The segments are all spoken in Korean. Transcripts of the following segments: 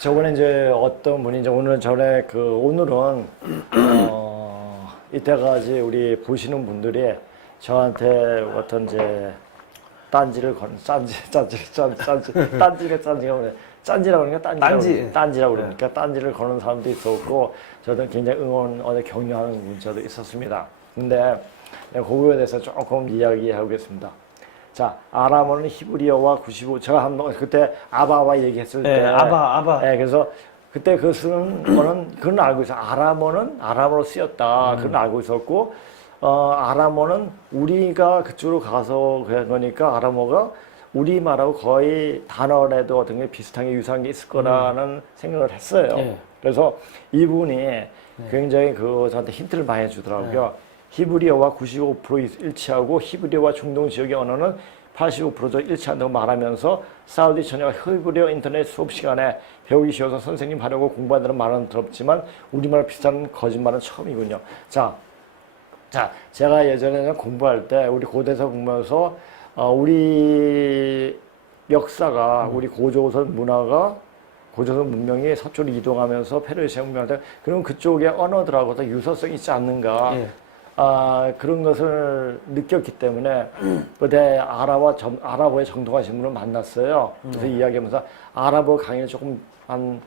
저번에 이제 어떤 분이 이제 오늘은 이때까지 우리 보시는 분들이 저한테 어떤 이제 딴지를 건 딴지라고 그러니까 딴지라고 그러니까 딴지를 거는 사람도 있었고 저도 굉장히 격려하는 문자도 있었습니다. 근데 그거에 대해서 조금 이야기해보겠습니다. 자, 아람어는 히브리어와 95, 제가 한번 그때 아바와 얘기했을 때. 아바. 네, 그래서 그때 그 쓰는 거는, 그건 알고 있어요. 아람어는 아람어로 쓰였다. 그건 알고 있었고, 아람어는 우리가 그쪽으로 가서 그러니까 아람어가 우리말하고 거의 단어라도 어떤 게 비슷한 게 유사한 게 있을 거라는 생각을 했어요. 그래서 이분이 굉장히 저한테 힌트를 많이 해주더라고요. 히브리어와 95% 일치하고 히브리어와 중동 지역의 언어는 85% 일치한다고 말하면서 사우디 처녀가 히브리어 인터넷 수업 시간에 배우기 쉬워서 선생님 하려고 공부한다는 말은 들었지만 우리말 비슷한 거짓말은 처음이군요. 자, 제가 예전에 공부할 때 우리 고대사 공부하면서 우리 역사가 우리 고조선 문화가 고조선 문명이 서쪽으로 이동하면서 페르시아 문명한테 그럼 그쪽의 언어들하고 다 유사성이 있지 않는가? 그런 것을 느꼈기 때문에 그때 아랍어에 정통하신 분을 만났어요. 그래서 이야기하면서 아랍어 강의를 조금 한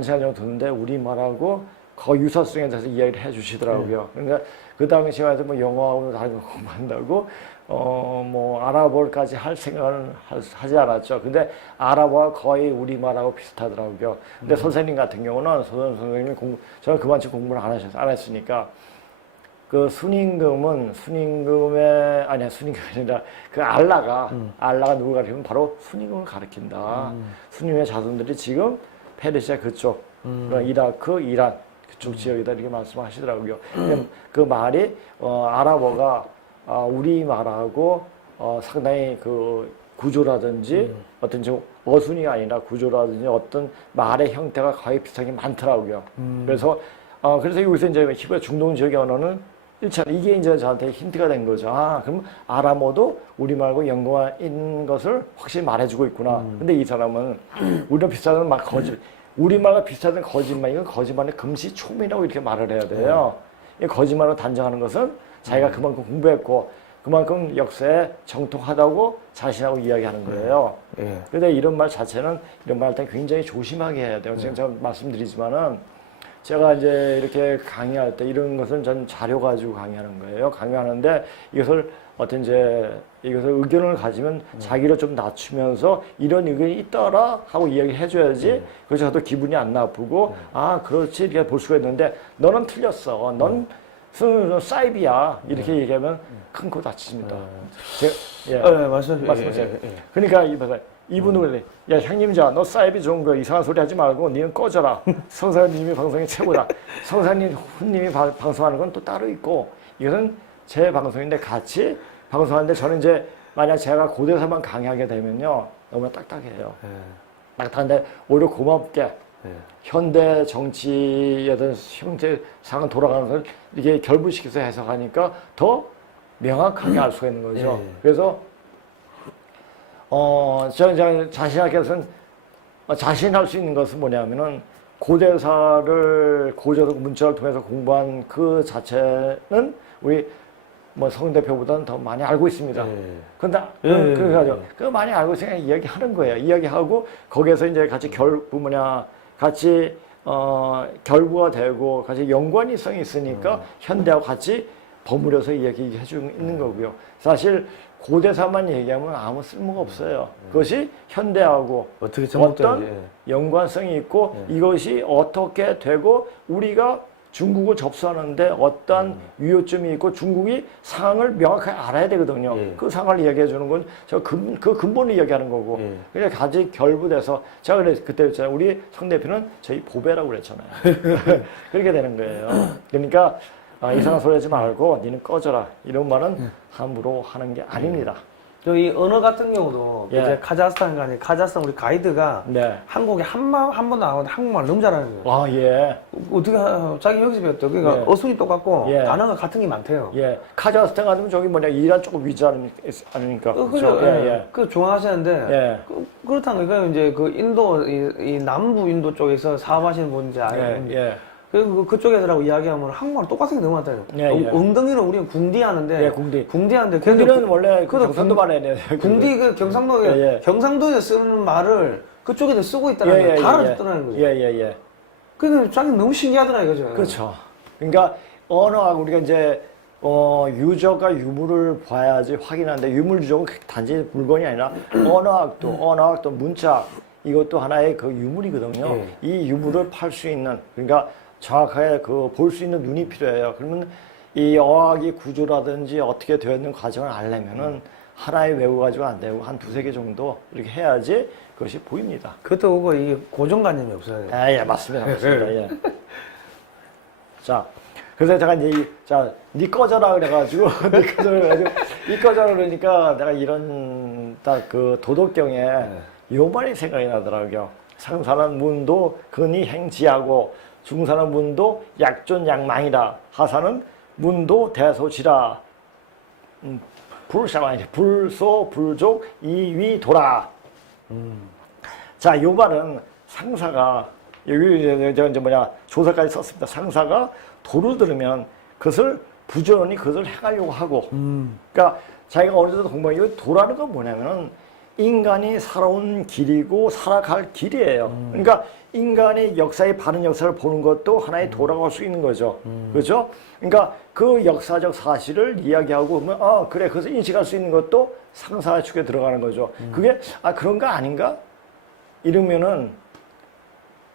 시간 정도 듣는데 우리말하고 거의 유사성에 대해서 이야기를 해 주시더라고요. 그러니까 그 당시에 뭐 영어하고 다른 거 공부한다고 뭐 아랍어까지 할 생각은 하지 않았죠. 근데 아랍어가 거의 우리말하고 비슷하더라고요. 근데 선생님 같은 경우는 선생님이 저는 그만큼 공부를 안 했으니까 그 순임금이 아니라 그 알라가 누구 가르치면 바로 순임금을 가르친다. 순임의 자손들이 지금 페르시아 그쪽, 이라크, 이란 그쪽 지역이다 이렇게 말씀하시더라고요. 그 말이 아랍어가 우리 말하고 상당히 그 구조라든지 어떤 좀 어순이 아니라 구조라든지 어떤 말의 형태가 거의 비슷한 게 많더라고요. 그래서 여기서 이제 히브리 중동 지역의 언어는 일치하는 이게 이제 저한테 힌트가 된 거죠. 그럼 아람어도 우리말과 연관인 것을 확실히 말해주고 있구나. 근데 이 사람은 우리랑 비슷하다는 우리말과 비슷하다는 거짓말, 이건 거짓말의 금시초문이라고 이렇게 말을 해야 돼요. 이 거짓말로 단정하는 것은 자기가 그만큼 공부했고 그만큼 역사에 정통하다고 자신하고 이야기하는 거예요. 그런데 이런 말 할 때 굉장히 조심하게 해야 돼요. 지금 제가 말씀드리지만은 제가 이제 이렇게 강의할 때 이런 것은 전 자료 가지고 강의하는 거예요. 강의하는데 이것을 의견을 가지면 자기를 좀 낮추면서 이런 의견이 있더라 하고 이야기 해줘야지. 그래서 저도 기분이 안 나쁘고 그렇지 이렇게 볼 수가 있는데 너는 틀렸어. 넌 사이비야. 이렇게 얘기하면 큰 코 다칩니다. 말씀하세요. 그러니까 이분은 그래. 야, 형님자, 너 사이비 좋은 거 이상한 소리 하지 말고 니는 꺼져라. 성사님이 방송이 최고다. 성사님이 방송하는 건 또 따로 있고 이것은 제 방송인데 같이 방송하는데 저는 이제 만약 제가 고대사만 강의하게 되면요. 너무 딱딱해요. 딱딱한데 오히려 고맙게 현대 정치에 대한 형태상은 돌아가는 걸 이렇게 결부시켜서 해석하니까 더 명확하게 알 수가 있는 거죠. 그래서 저는 자신하게서는 자신할 수 있는 것은 뭐냐면은 고대사를 문자를 통해서 공부한 그 자체는 우리 성 대표보다는 더 많이 알고 있습니다. 근데 그래가지고 그 많이 알고 있으니까 이야기하는 거예요. 이야기하고 거기에서 이제 같이 결부가 되고 같이 연관성이 있으니까 현대하고 같이 버무려서 이야기해 주고 있는 거고요. 사실 고대사만 얘기하면 아무 쓸모가 없어요. 그것이 현대하고 어떤 연관성이 있고 이것이 어떻게 되고 우리가 중국을 접수하는데 어떤 유효점이 있고 중국이 상황을 명확하게 알아야 되거든요. 그 상황을 이야기해 주는 건 그 근본을 이야기하는 거고 그냥 같이 결부돼서 제가 그때 했잖아요. 우리 성 대표는 저희 보배라고 그랬잖아요. 그렇게 되는 거예요. 그러니까 이상한 소리 하지 말고 니는 꺼져라. 이런 말은 함부로 하는 게 아닙니다. 저이 언어 같은 경우도 예. 이제 카자흐스탄 가니 카자흐스탄 우리 가이드가 네. 한국에 한 번도 안 와도 한국말 너무 잘하는 거예요. 아, 예. 어떻게 자기 여기서 배웠대. 그러니까 예. 어순이 똑같고 예. 단어가 같은 게 많대요. 예. 카자흐스탄 같으면 저기 뭐냐, 이란 조금 위지 않으니까. 그죠? 예, 예. 그 중앙아시아인데 예. 그렇다는 거예요. 이제 그 인도 이 남부 인도 쪽에서 사업하시는 분인지 예, 알아요. 예. 그쪽 애들하고 이야기하면 한국말 똑같은 게 너무 많다요. 예, 예. 엉덩이는 우리는 궁디 하는데. 예, 궁디. 궁디하는데. 군디는 원래 그 그래도 경상도 말해야 돼요. 궁디 그 경상도에 예, 예. 경상도에 쓰는 말을 그쪽에도 쓰고 있다는 거예요. 다 알아듣더라는 거죠. 예, 예, 예. 근데 자기는 너무 신기하더라 이거죠. 그렇죠. 그러니까 언어하고 우리가 이제 유저가 유물을 봐야지 확인하는데 유물 유저는 단지 물건이 아니라 언어학도 문자 이것도 하나의 그 유물이거든요. 예. 이 유물을 팔 수 있는 그러니까 정확하게 그 볼 수 있는 눈이 필요해요. 그러면 이 어학의 구조라든지 어떻게 되어 있는 과정을 알려면은 하나에 외워가지고 안 되고 한 두세 개 정도 이렇게 해야지 그것이 보입니다. 그것도 그거 이게 고정관념이 없어요. 아, 예, 맞습니다. 맞습니다. 예. 자, 그래서 제가 이제, 니 꺼져라 그래가지고, 니 꺼져라 그래가지고, 니 꺼져라 그러니까 내가 이런 딱 그 도덕경에 요 말이 생각이 나더라고요. 상사는 문도 근이 행지하고, 중사는 문도 약존약망이다. 하사는 문도 대소지라. 불샤만이 불소 불족 이위도라. 자, 요 말은 상사가 여기 이제 뭐냐 조사까지 썼습니다. 상사가 도를 들으면 그것을 부지런히 그것을 해가려고 하고, 그러니까 자기가 어느 정도 공부한 이 도라는 건 뭐냐면은 인간이 살아온 길이고 살아갈 길이에요. 그러니까 인간의 역사의 바른 역사를 보는 것도 하나의 도라고 할 수 있는 거죠. 그렇죠? 그러니까 그 역사적 사실을 이야기하고 그러면 아 그래 그래서 인식할 수 있는 것도 상사 축에 들어가는 거죠. 그게 아 그런가 아닌가 이러면은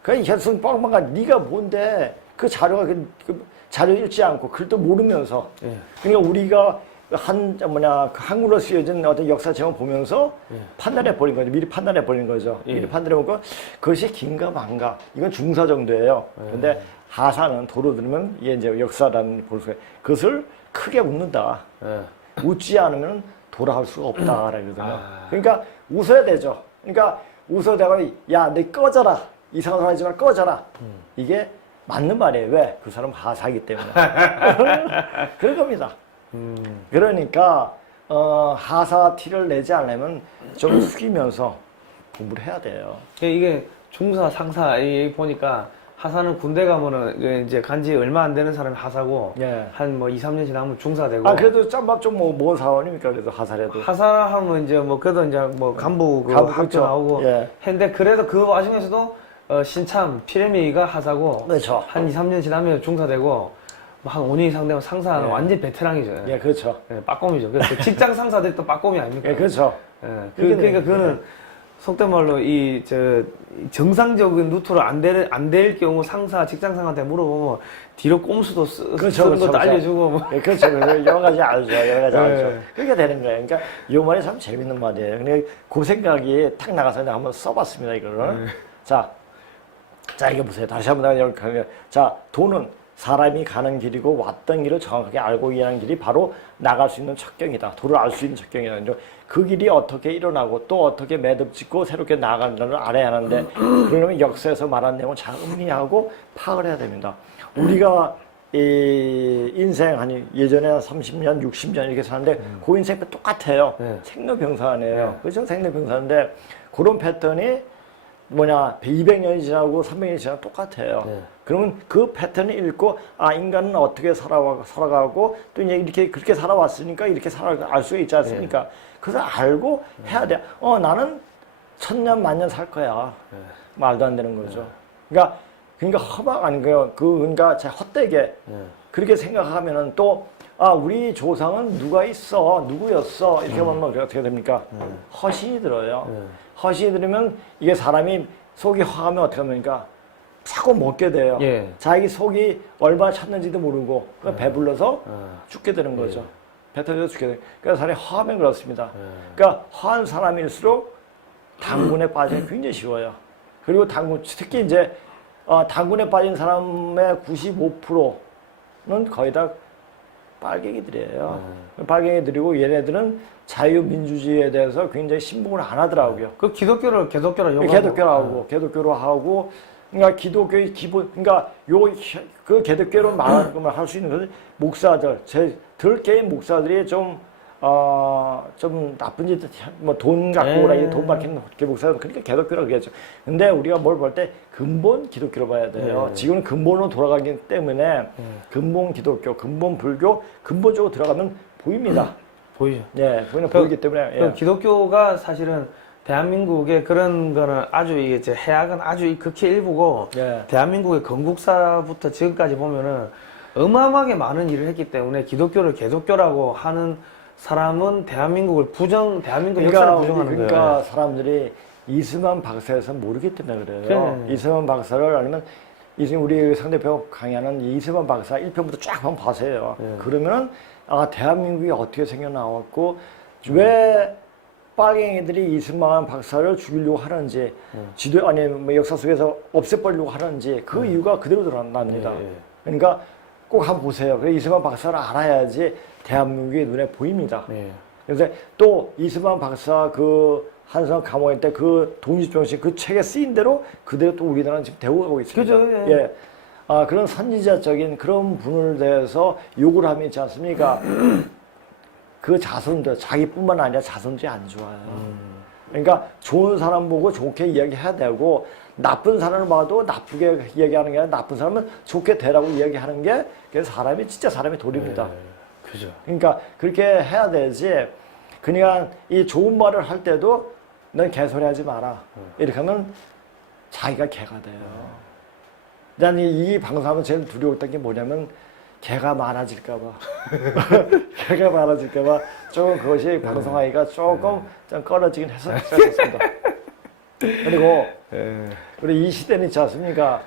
그냥 현승 뻥뻥가 네가 뭔데 그 자료가 그 자료 읽지 않고 글도 모르면서 예. 그러니까 우리가 그 한글로 쓰여진 어떤 역사 제목 보면서 판단해 버린 거죠. 미리 판단해 버린 거죠. 예. 미리 판단해 보고 그것이 긴가 만가 이건 중사 정도예요. 근데 하사는 도로 들으면 이게 이제 역사라는 볼 수가 그것을 크게 웃는다. 예. 웃지 않으면 돌아올 수가 없다라거든요. 그러니까 웃어야 되죠. 그러니까 웃어대고 야, 너 꺼져라. 이상한 소리 하지 마. 꺼져라. 이게 맞는 말이에요. 왜? 그 사람 하사기 때문에. 그런 겁니다. 그러니까 하사 티를 내지 않으려면 좀 숙이면서 공부를 해야 돼요. 이게 중사, 상사 이 보니까 하사는 군대 가면은 이제 간지 얼마 안 되는 사람이 하사고 예. 한 뭐 2, 3년 지나면 중사 되고. 아 그래도 짬밥 좀뭐 사원입니까? 그래도 하사라도. 하사하면 이제 뭐 그래도 이제 뭐 간부 그 간부, 학교 그렇죠. 나오고 예. 했는데 그래도 그 와중에서도 신참 피레미가 하사고 그렇죠. 한 2, 3년 지나면 중사 되고 뭐 한 5년 이상 되면 상사는 예. 완전 베테랑이죠. 예, 그렇죠. 예, 빠꼼이죠. 그래서 직장 상사들이 또 빠꼼이 아닙니까? 예, 그렇죠. 예, 그러긴 그러니까 해요. 그거는 속된 말로 정상적인 루트로 안 될 경우 상사, 직장 상사한테 물어보면 뒤로 꼼수도 그렇죠, 쓰는 그렇죠, 것도 그렇죠. 알려주고 뭐. 예, 그렇죠. 여러 가지 알죠. 여러 가지 예. 알죠. 그렇게 되는 거예요. 그러니까 이 말이 참 재밌는 말이에요. 근데 그 생각이 탁 나가서 내가 한번 써봤습니다, 이거를. 자, 이거 보세요. 다시 한번 내가 이렇게 하면. 자, 도는 사람이 가는 길이고 왔던 길을 정확하게 알고 이해하는 길이 바로 나갈 수 있는 척경이다. 도를 알 수 있는 척경이다. 그 길이 어떻게 일어나고 또 어떻게 매듭 짓고 새롭게 나아간다는 걸 알아야 하는데 그러려면 역사에서 말한 내용을 잘 음미하고 파악을 해야 됩니다. 우리가 이 인생 한 예전에 30년, 60년 이렇게 사는데 그 인생 똑같아요. 네. 생로병사네요. 그렇죠? 생로병사인데 그런 패턴이 200년이 지나고 300년이 지나고 똑같아요. 네. 그러면 그 패턴을 읽고, 아, 인간은 어떻게 살아가고, 또 이제 이렇게, 그렇게 살아왔으니까 이렇게 알 수 있지 않습니까? 네. 그래서 알고 해야 돼. 나는 1000년, 만년 살 거야. 네. 말도 안 되는 거죠. 그러니까 허망 아닌 거예요. 그러니까 제 헛되게 그렇게 생각하면은 또, 아, 우리 조상은 누가 있어? 누구였어? 이렇게 보면 어떻게 됩니까? 허신이 들어요. 허신이 들으면 이게 사람이 속이 화가면 어떻게 합니까? 자꾸 먹게 돼요. 예. 자기 속이 얼마나 찼는지도 모르고 배불러서 죽게 되는 거죠. 배 터져서 죽게 돼요. 그래서 사람이 화하면 그렇습니다. 그러니까 화한 사람일수록 당군에 빠지기 굉장히 쉬워요. 그리고 특히 이제 당군에 빠진 사람의 95%는 거의 다 빨갱이들이에요. 빨갱이들이고 얘네들은 자유민주주의에 대해서 굉장히 신봉을 안 하더라고요. 그 기독교를 개독교라 욕하고. 개독교로 하고, 그러니까 기독교의 기본, 그러니까 그 개독교로 말하는 것만 할 수 있는 것은 목사들, 덜 깨인 목사들이 좀 나쁜 짓, 뭐 돈 갖고 오라, 돈 밝히는 목사들, 그러니까 개독교라고 그러죠. 근데 우리가 뭘 볼 때 근본 기독교로 봐야 돼요. 지금은 근본으로 돌아가기 때문에 근본 기독교, 근본 불교, 근본적으로 들어가면 보입니다. 보이죠. 예, 그냥 보이기 때문에. 예. 기독교가 사실은 대한민국의 그런 거는 아주 이제 해악은 아주 극히 일부고 예. 대한민국의 건국사부터 지금까지 보면은 어마어마하게 많은 일을 했기 때문에 기독교를 개독교라고 하는 사람은 대한민국 역사를 부정하는 거예요. 그러니까 사람들이 이승만 박사에서 모르기 때문에 그래요. 이승만 박사를 아니면 우리 상대편 강의하는 이승만 박사 1편부터 쫙 한번 봐세요. 그러면은 대한민국이 어떻게 생겨나왔고 왜 빨갱이들이 이승만 박사를 죽이려고 하는지 뭐 역사 속에서 없애버리려고 하는지 그 이유가 그대로 드러납니다. 그러니까 꼭 한번 보세요. 그래서 이승만 박사를 알아야지 대한민국이 눈에 보입니다. 그래서 또 이승만 박사 그 한성 감옥에 때 그 독립정신 그 책에 쓰인 대로 그대로 또 우리나라는 지금 대우하고 있습니다. 그죠? 예. 그런 선지자적인 그런 분을 대해서 욕을 하면 있지 않습니까? 그 자손들, 자기뿐만 아니라 자손들이 안 좋아요. 그러니까 좋은 사람 보고 좋게 이야기해야 되고 나쁜 사람을 봐도 나쁘게 이야기하는 게 아니라 나쁜 사람은 좋게 되라고 이야기하는 게 그래서 진짜 사람의 도리입니다. 그죠. 그러니까 그렇게 해야 되지. 그냥 이 좋은 말을 할 때도 넌 개소리 하지 마라. 이렇게 하면 자기가 개가 돼요. 난 이 방송하면 제일 두려웠던 게 뭐냐면 개가 많아질까봐. 개가 많아질까봐 조금 그것이 방송하기가 조금 좀 꺼려지긴 했었습니다. 그리고 우리 이 시대는 있지 않습니까?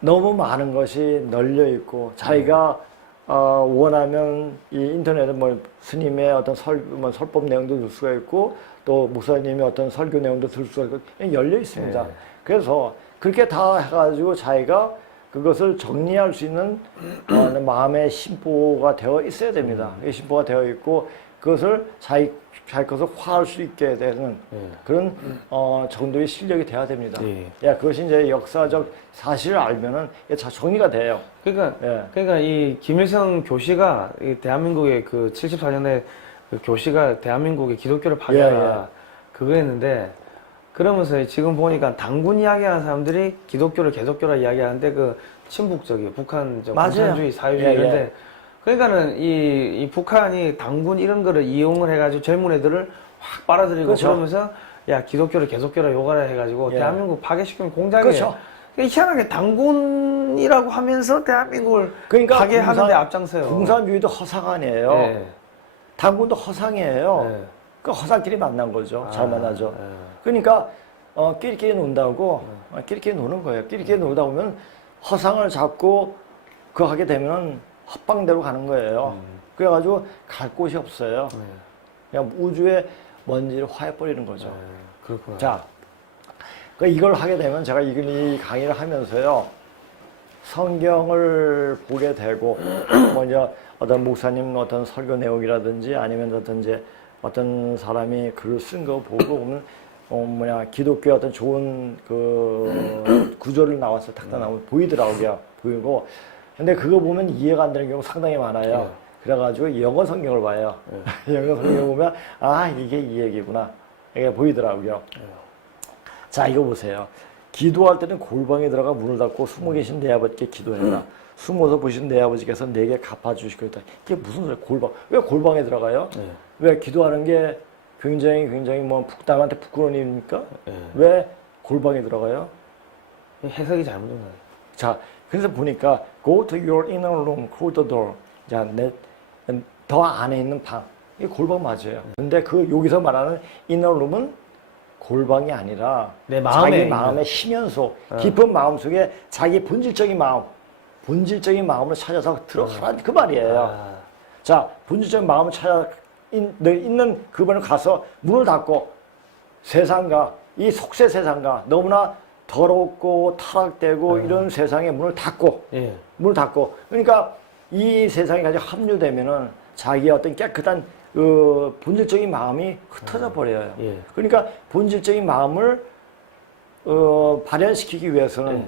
너무 많은 것이 널려 있고 자기가 원하면 이 인터넷에 뭐 스님의 어떤 설법 내용도 들 수가 있고 또 목사님의 어떤 설교 내용도 들 수가 있고 열려 있습니다. 그래서 그렇게 다 해가지고 자기가 그것을 정리할 수 있는 마음의 심보가 되어 있어야 됩니다. 심보가 되어 있고 그것을 자기 것을 화할 수 있게 되는 그런 정도의 실력이 돼야 됩니다. 그것이 이제 역사적 사실을 알면은 정리가 돼요. 그러니까 이 김일성 교시가 이 대한민국의 그 74년에 그 교시가 대한민국의 기독교를 파괴하라 그거였는데 그러면서 지금 보니까 당군 이야기하는 사람들이 기독교를 개독교라 이야기하는데 그 친북적이 북한 공산주의 사회주의인데 그러니까는 이 북한이 당군 이런 거를 이용을 해가지고 젊은 애들을 확 빨아들이고 그렇죠. 그러면서 야 기독교를 개독교라 욕하라 해가지고 대한민국 파괴시키는 공작이에요. 그렇죠. 희한하게 당군이라고 하면서 대한민국을 그러니까 파괴하는 데 앞장서요. 공산주의도 허상 아니에요. 당군도 허상이에요. 그 허상끼리 만난 거죠. 잘 만나죠. 그러니까 끼리끼리 논다고 끼리끼리 노는 거예요. 끼리끼리 놀다 보면 허상을 잡고 그거 하게 되면 헛방대로 가는 거예요. 그래가지고 갈 곳이 없어요. 그냥 우주의 먼지를 화해버리는 거죠. 그렇구나. 자, 이걸 하게 되면 제가 이 강의를 하면서요. 성경을 보게 되고 먼저 어떤 목사님 어떤 설교 내용이라든지 아니면 어떤 사람이 글을 쓴 거 보고 보면 기독교의 어떤 좋은 그 구조를 나와서 탁탁 나오면 보이더라고요. 보이고 근데 그거 보면 이해가 안 되는 경우 상당히 많아요. 그래가지고 영어 성경을 봐요. 영어 성경을 보면 이게 이 얘기구나 이게 보이더라고요. 자 이거 보세요. 기도할 때는 골방에 들어가 문을 닫고 숨어 계신 내 아버지께 기도해라. 숨어서 보신 내 아버지께서 내게 갚아주시겠다. 이게 무슨 소리야? 골방. 왜 골방에 들어가요? 왜 기도하는 게 굉장히 뭐 남한테 부끄러운 일입니까? 왜 골방에 들어가요? 해석이 잘못된 거예요. 자, 그래서 보니까 go to your inner room, close the door. 자, 더 안에 있는 방. 이게 골방 맞아요. 근데 여기서 말하는 inner room은 골방이 아니라 자기 마음의 심연소, 깊은 마음 속에 자기 본질적인 마음을 찾아서 들어가라는 그 말이에요. 자, 본질적인 마음을 찾아 있는 그 방을 가서 문을 닫고 이 속세 세상과 너무나 더럽고 타락되고 이런 세상에 문을 닫고 그러니까 이 세상에 가지고 합류되면은 자기의 어떤 깨끗한 본질적인 마음이 흩어져 버려요. 예. 그러니까 본질적인 마음을 발현시키기 위해서는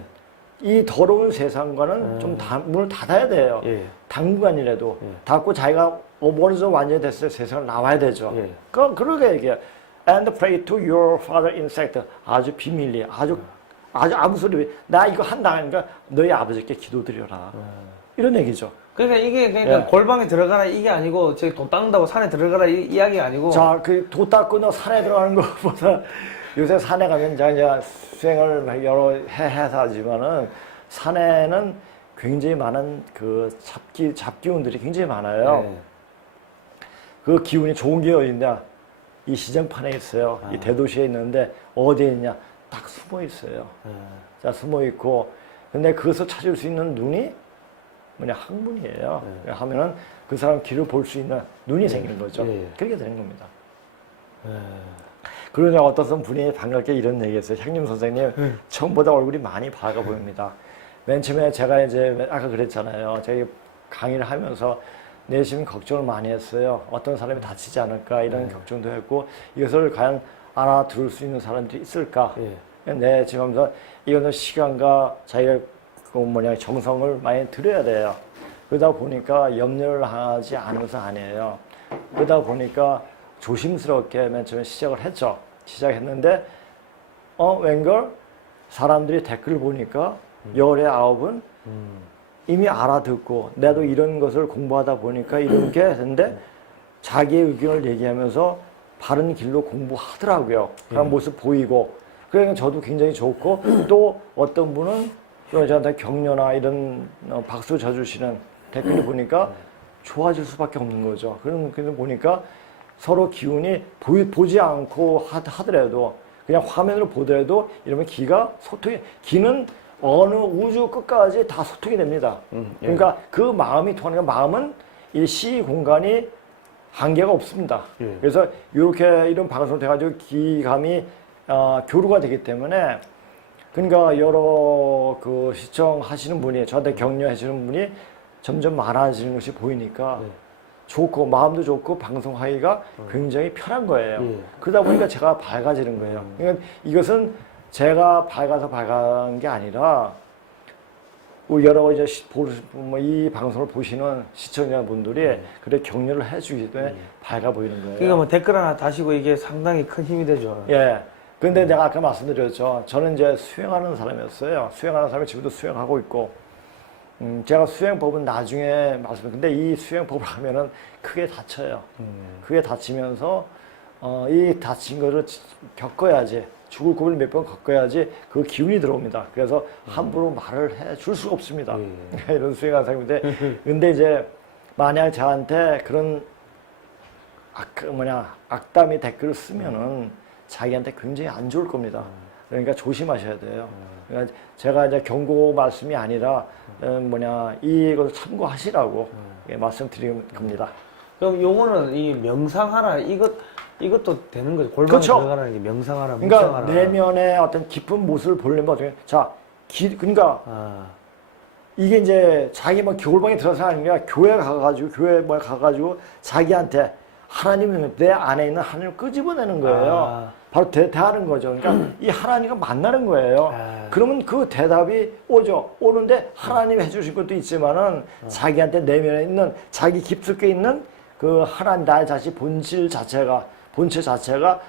이 더러운 세상과는 좀 문을 닫아야 돼요. 예. 당분간이라도 닫고 자기가 어느 정도 완전히 됐을 때 세상을 나와야 되죠. 예. 그러게 얘기해요. And pray to your father in secret. 아주 비밀리, 아주 아무 소리. 나 이거 한다 하니까 너희 아버지께 기도드려라. 이런 얘기죠. 그러니까 이게 골방에 들어가라 이게 아니고 저기 돈 닦는다고 산에 들어가라 이야기가 아니고. 자, 그 도 닦고 너 산에 들어가는 것보다 요새 산에 가면 제가 수행을 여러 해서 하지만은 산에는 굉장히 많은 그 잡기운들이 굉장히 많아요. 예. 그 기운이 좋은 게 어디냐? 이 시장판에 있어요. 이 대도시에 있는데 어디에 있냐? 딱 숨어 있어요. 자, 숨어 있고, 근데 그것을 찾을 수 있는 눈이 뭐냐? 학문이에요. 하면은 그 사람 길을 볼 수 있는 눈이 생기는 거죠. 그렇게 되는 겁니다. 그러냐 어떤 분이 반갑게 이런 얘기했어요. 형님 선생님, 처음보다 얼굴이 많이 밝아 보입니다. 맨 처음에 제가 이제 아까 그랬잖아요. 저희 강의를 하면서 내심 걱정을 많이 했어요. 어떤 사람이 다치지 않을까 이런 걱정도 했고 이것을 과연 알아들을 수 있는 사람들이 있을까. 네, 지금 하면서 이거는 시간과 자기의 정성을 많이 들여야 돼요. 그러다 보니까 염려를 하지 않으면서 아니에요. 그러다 보니까 조심스럽게 맨 처음에 시작을 했죠. 시작했는데 웬걸 사람들이 댓글을 보니까 열의 9은 이미 알아듣고 나도 이런 것을 공부하다 보니까 이렇게 했는데 자기의 의견을 얘기하면서 바른 길로 공부하더라고요. 그런 모습 보이고 그러니까 저도 굉장히 좋고 또 어떤 분은 또 저한테 격려나 이런 박수 쳐주시는 댓글을 보니까 좋아질 수밖에 없는 거죠. 그래서 보니까 서로 기운이 보지 않고 하더라도 그냥 화면으로 보더라도 이러면 기는 어느 우주 끝까지 다 소통이 됩니다. 그러니까 그 마음이 통하는 마음은 이 시 공간이 한계가 없습니다. 그래서 이런 방송을 해가지고 기감이 교류가 되기 때문에 그러니까 여러 그 시청하시는 분이 저한테 격려해 주는 분이 점점 많아지는 것이 보이니까 좋고 마음도 좋고 방송하기가 굉장히 편한 거예요. 그러다 보니까 제가 밝아지는 거예요. 그러니까 이것은 제가 밝아서 밝은 게 아니라 여러 이제 이 방송을 보시는 시청자분들이 그래 격려를 해주기 때문에 밝아 보이는 거예요. 그러니까 뭐 댓글 하나 다시고 이게 상당히 큰 힘이 되죠. 예. 근데 내가 아까 말씀드렸죠. 저는 이제 수행하는 사람이었어요. 수행하는 사람이 지금도 수행하고 있고. 제가 수행법은 나중에 근데 이 수행법을 하면은 크게 다쳐요. 크게 다치면서, 이 다친 거를 겪어야지, 죽을 고비를 몇 번 겪어야지 그 기운이 들어옵니다. 그래서 함부로 말을 해 줄 수가 없습니다. 이런 수행하는 사람인데, 근데 이제 만약 저한테 그런 악담이 댓글을 쓰면은 자기한테 굉장히 안 좋을 겁니다. 그러니까 조심하셔야 돼요. 그러니까 제가 이제 경고 말씀이 아니라 이것을 참고하시라고 말씀드리는 겁니다. 그럼 요거는 이 명상하라 이것도 되는 거죠. 골반에 그렇죠. 들어가라는 게 명상하라, 그러니까 묵상하라. 내면의 어떤 깊은 모습을 보려면 어떻게? 자, 그러니까 이게 이제 자기 골방에 들어서 아니라 교회 가가지고 자기한테 하나님은 내 안에 있는 하나님을 끄집어내는 거예요. 바로 대하는 거죠. 그러니까 이 하나님과 만나는 거예요. 그러면 그 대답이 오죠. 오는데 하나님이 해주신 것도 있지만은 자기한테 내면에 있는 자기 깊숙이 있는 그 하나님 나의 자신 본체 자체가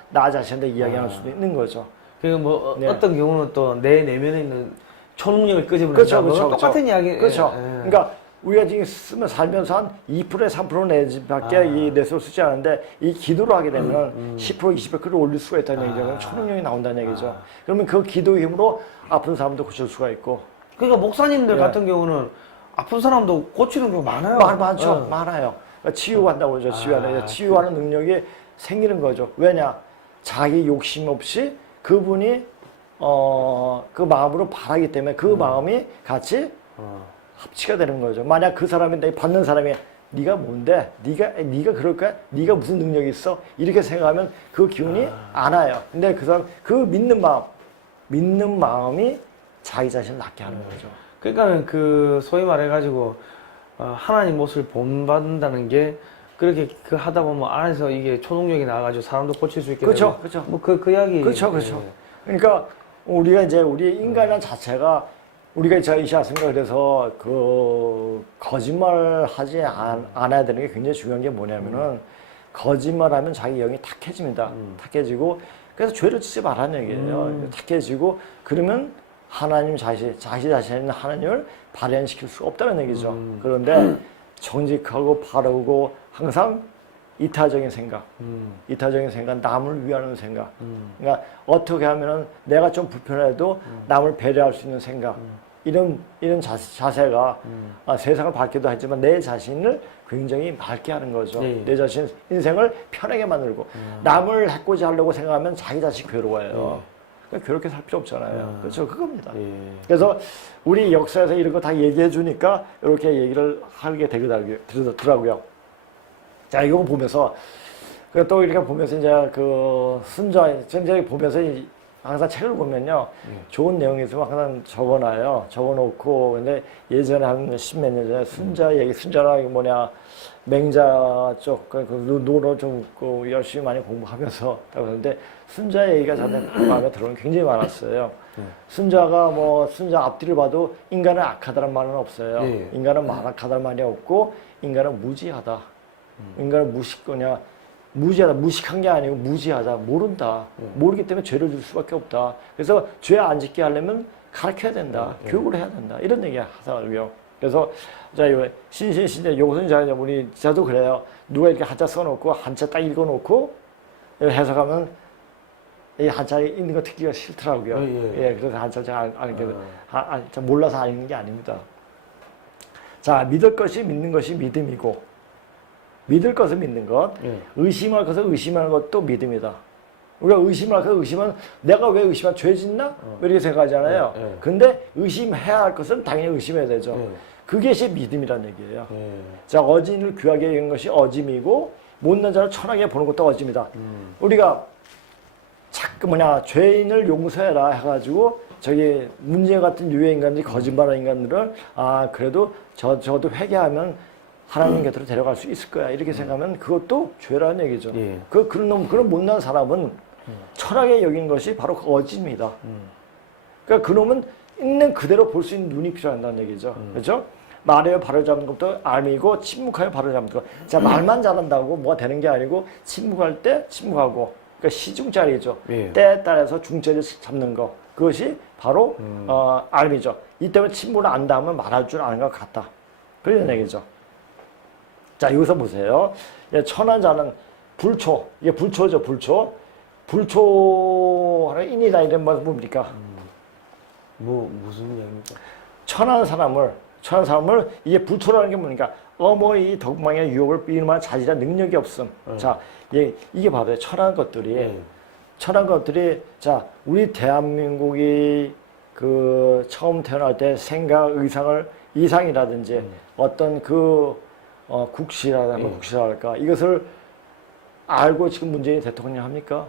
나 자신한테 이야기할 수도 있는 거죠. 그리고 뭐 네. 어떤 경우는 또 내 내면에 있는 초능력을 끄집어낸다. 그렇죠. 똑같은 이야기. 그렇죠. 그러니까 우리가 지금 살면서 한 2%에 3% 내지밖에 이 뇌를 쓰지 않는데 이 기도를 하게 되면 10% 20% 끌어올릴 수가 있다는 얘기죠. 초능력이 나온다는 얘기죠. 그러면 그 기도의 힘으로 아픈 사람도 고칠 수가 있고. 그러니까 목사님들 예. 같은 경우는 아픈 사람도 고치는 경우 많아요. 많죠. 많아요. 그러니까 치유한다고 그러죠. 치유하는 능력이 생기는 거죠. 왜냐? 자기 욕심 없이 그분이 그 마음으로 바라기 때문에 그 마음이 같이 합치가 되는 거죠. 만약 그 사람이 받는 사람이 네가 뭔데? 네가 그럴까? 네가 무슨 능력이 있어? 이렇게 생각하면 그 기운이 안 와요. 근데 그 사람 그 믿는 마음이 자기 자신을 낫게 하는 거죠. 그러니까는 그 소위 말해가지고 하나님 모습을 본받는다는 게 그렇게 그 하다 보면 안에서 이게 초능력이 나와가지고 사람도 고칠 수 있게 그렇죠, 되고 그렇죠. 뭐그 이야기 그렇죠, 그렇죠. 그러니까 우리가 이제 우리 인간이란 자체가 우리가 저 이시 않습니까? 그래서 그 거짓말하지 않아야 되는 게 굉장히 중요한 게 뭐냐면은 거짓말하면 자기 영이 탁해집니다. 탁해지고 그래서 죄를 짓지 말라는 얘기예요. 탁해지고 그러면 하나님 자신에 있는 하나님을 발현시킬 수 없다는 얘기죠. 그런데 정직하고 바르고 항상 이타적인 생각, 이타적인 생각, 남을 위하는 생각. 그러니까 어떻게 하면은 내가 좀 불편해도 남을 배려할 수 있는 생각. 이런 자세가 세상을 밝기도 하지만 내 자신을 굉장히 맑게 하는 거죠. 네. 내 자신 인생을 편하게 만들고 남을 해코지 하려고 생각하면 자기 자신 괴로워요. 그러니까 그렇게 살 필요 없잖아요. 그렇죠, 그겁니다. 그래서 우리 역사에서 이런 거 다 얘기해 주니까 이렇게 얘기를 하게 되더라고요. 자, 이거 보면서 또 이렇게 보면서 이제 그 순자 전쟁 보면서 항상 책을 보면요 좋은 내용이 있으면 항상 적어놓고 근데 예전에 한 십몇 년 전에 순자 얘기 순자라 이게 뭐냐 맹자 쪽 노로 좀 열심히 많이 공부하면서 그런데 순자 얘기가 저한테 마음에 들어오는 게 굉장히 많았어요. 순자가 순자 앞뒤를 봐도 인간은 악하다는 말은 없어요. 인간은 만악하다는 말이 없고 인간은 무지하다. 인간은 무지하다. 무식한 게 아니고 무지하다. 모른다. 모르기 때문에 죄를 줄 수밖에 없다. 그래서 죄 안 짓게 하려면 가르쳐야 된다. 교육을 해야 된다. 이런 얘기 하더라고요. 그래서 자, 신신신제 요것은 우리 저도 그래요. 누가 이렇게 한자 써놓고 한자 딱 읽어놓고 해석하면 이 한자 읽는 거 듣기가 싫더라고요. 그래서 한자 잘 몰라서 안 읽는 게 아닙니다. 자, 믿을 것이 믿는 것이 믿음이고 믿을 것을 믿는 것, 의심할 것을 의심하는 것도 믿음이다. 우리가 의심할 것을 의심은 내가 왜 의심한 죄 짓나? 이렇게 생각하잖아요. 근데 의심해야 할 것은 당연히 의심해야 되죠. 그것이 믿음이라는 얘기예요. 자, 어진을 귀하게 여기는 것이 어짐이고 못난 자를 천하게 보는 것도 어짐이다. 우리가 자꾸 죄인을 용서해라 해가지고 저기 문제 같은 유해 인간들이 거짓말하는 인간들을 그래도 저도 회개하면 하나님 곁으로 데려갈 수 있을 거야. 이렇게 생각하면 그것도 죄라는 얘기죠. 그런 못난 사람은 철학에 여긴 것이 바로 그 어짐이다. 그러니까 그놈은 있는 그대로 볼 수 있는 눈이 필요한다는 얘기죠. 그렇죠? 말하여 바로잡는 것도 알미고 침묵하여 바로잡는 것. 자, 말만 잘한다고 뭐가 되는 게 아니고 침묵할 때 침묵하고 그러니까 시중짜리죠. 때에 따라서 중짜리 잡는 거. 그것이 바로 알미죠. 이 때문에 침묵을 안다 하면 말할 줄 아는 것 같다. 그런 얘기죠. 자, 여기서 보세요. 천한 자는 불초. 이게 불초죠, 불초. 불초하는 인이다 이런 말은 뭡니까? 무슨 얘기입니까? 천한 사람을 이게 불초라는 게 뭡니까? 어머니 덕망의 유혹을 이을만한 자질과 능력이 없음. 자, 이게 바로 천한 것들이 자, 우리 대한민국이 그 처음 태어날 때 생각, 이상이라든지 어떤 국시랄까 이것을 알고 지금 문재인 대통령이 합니까?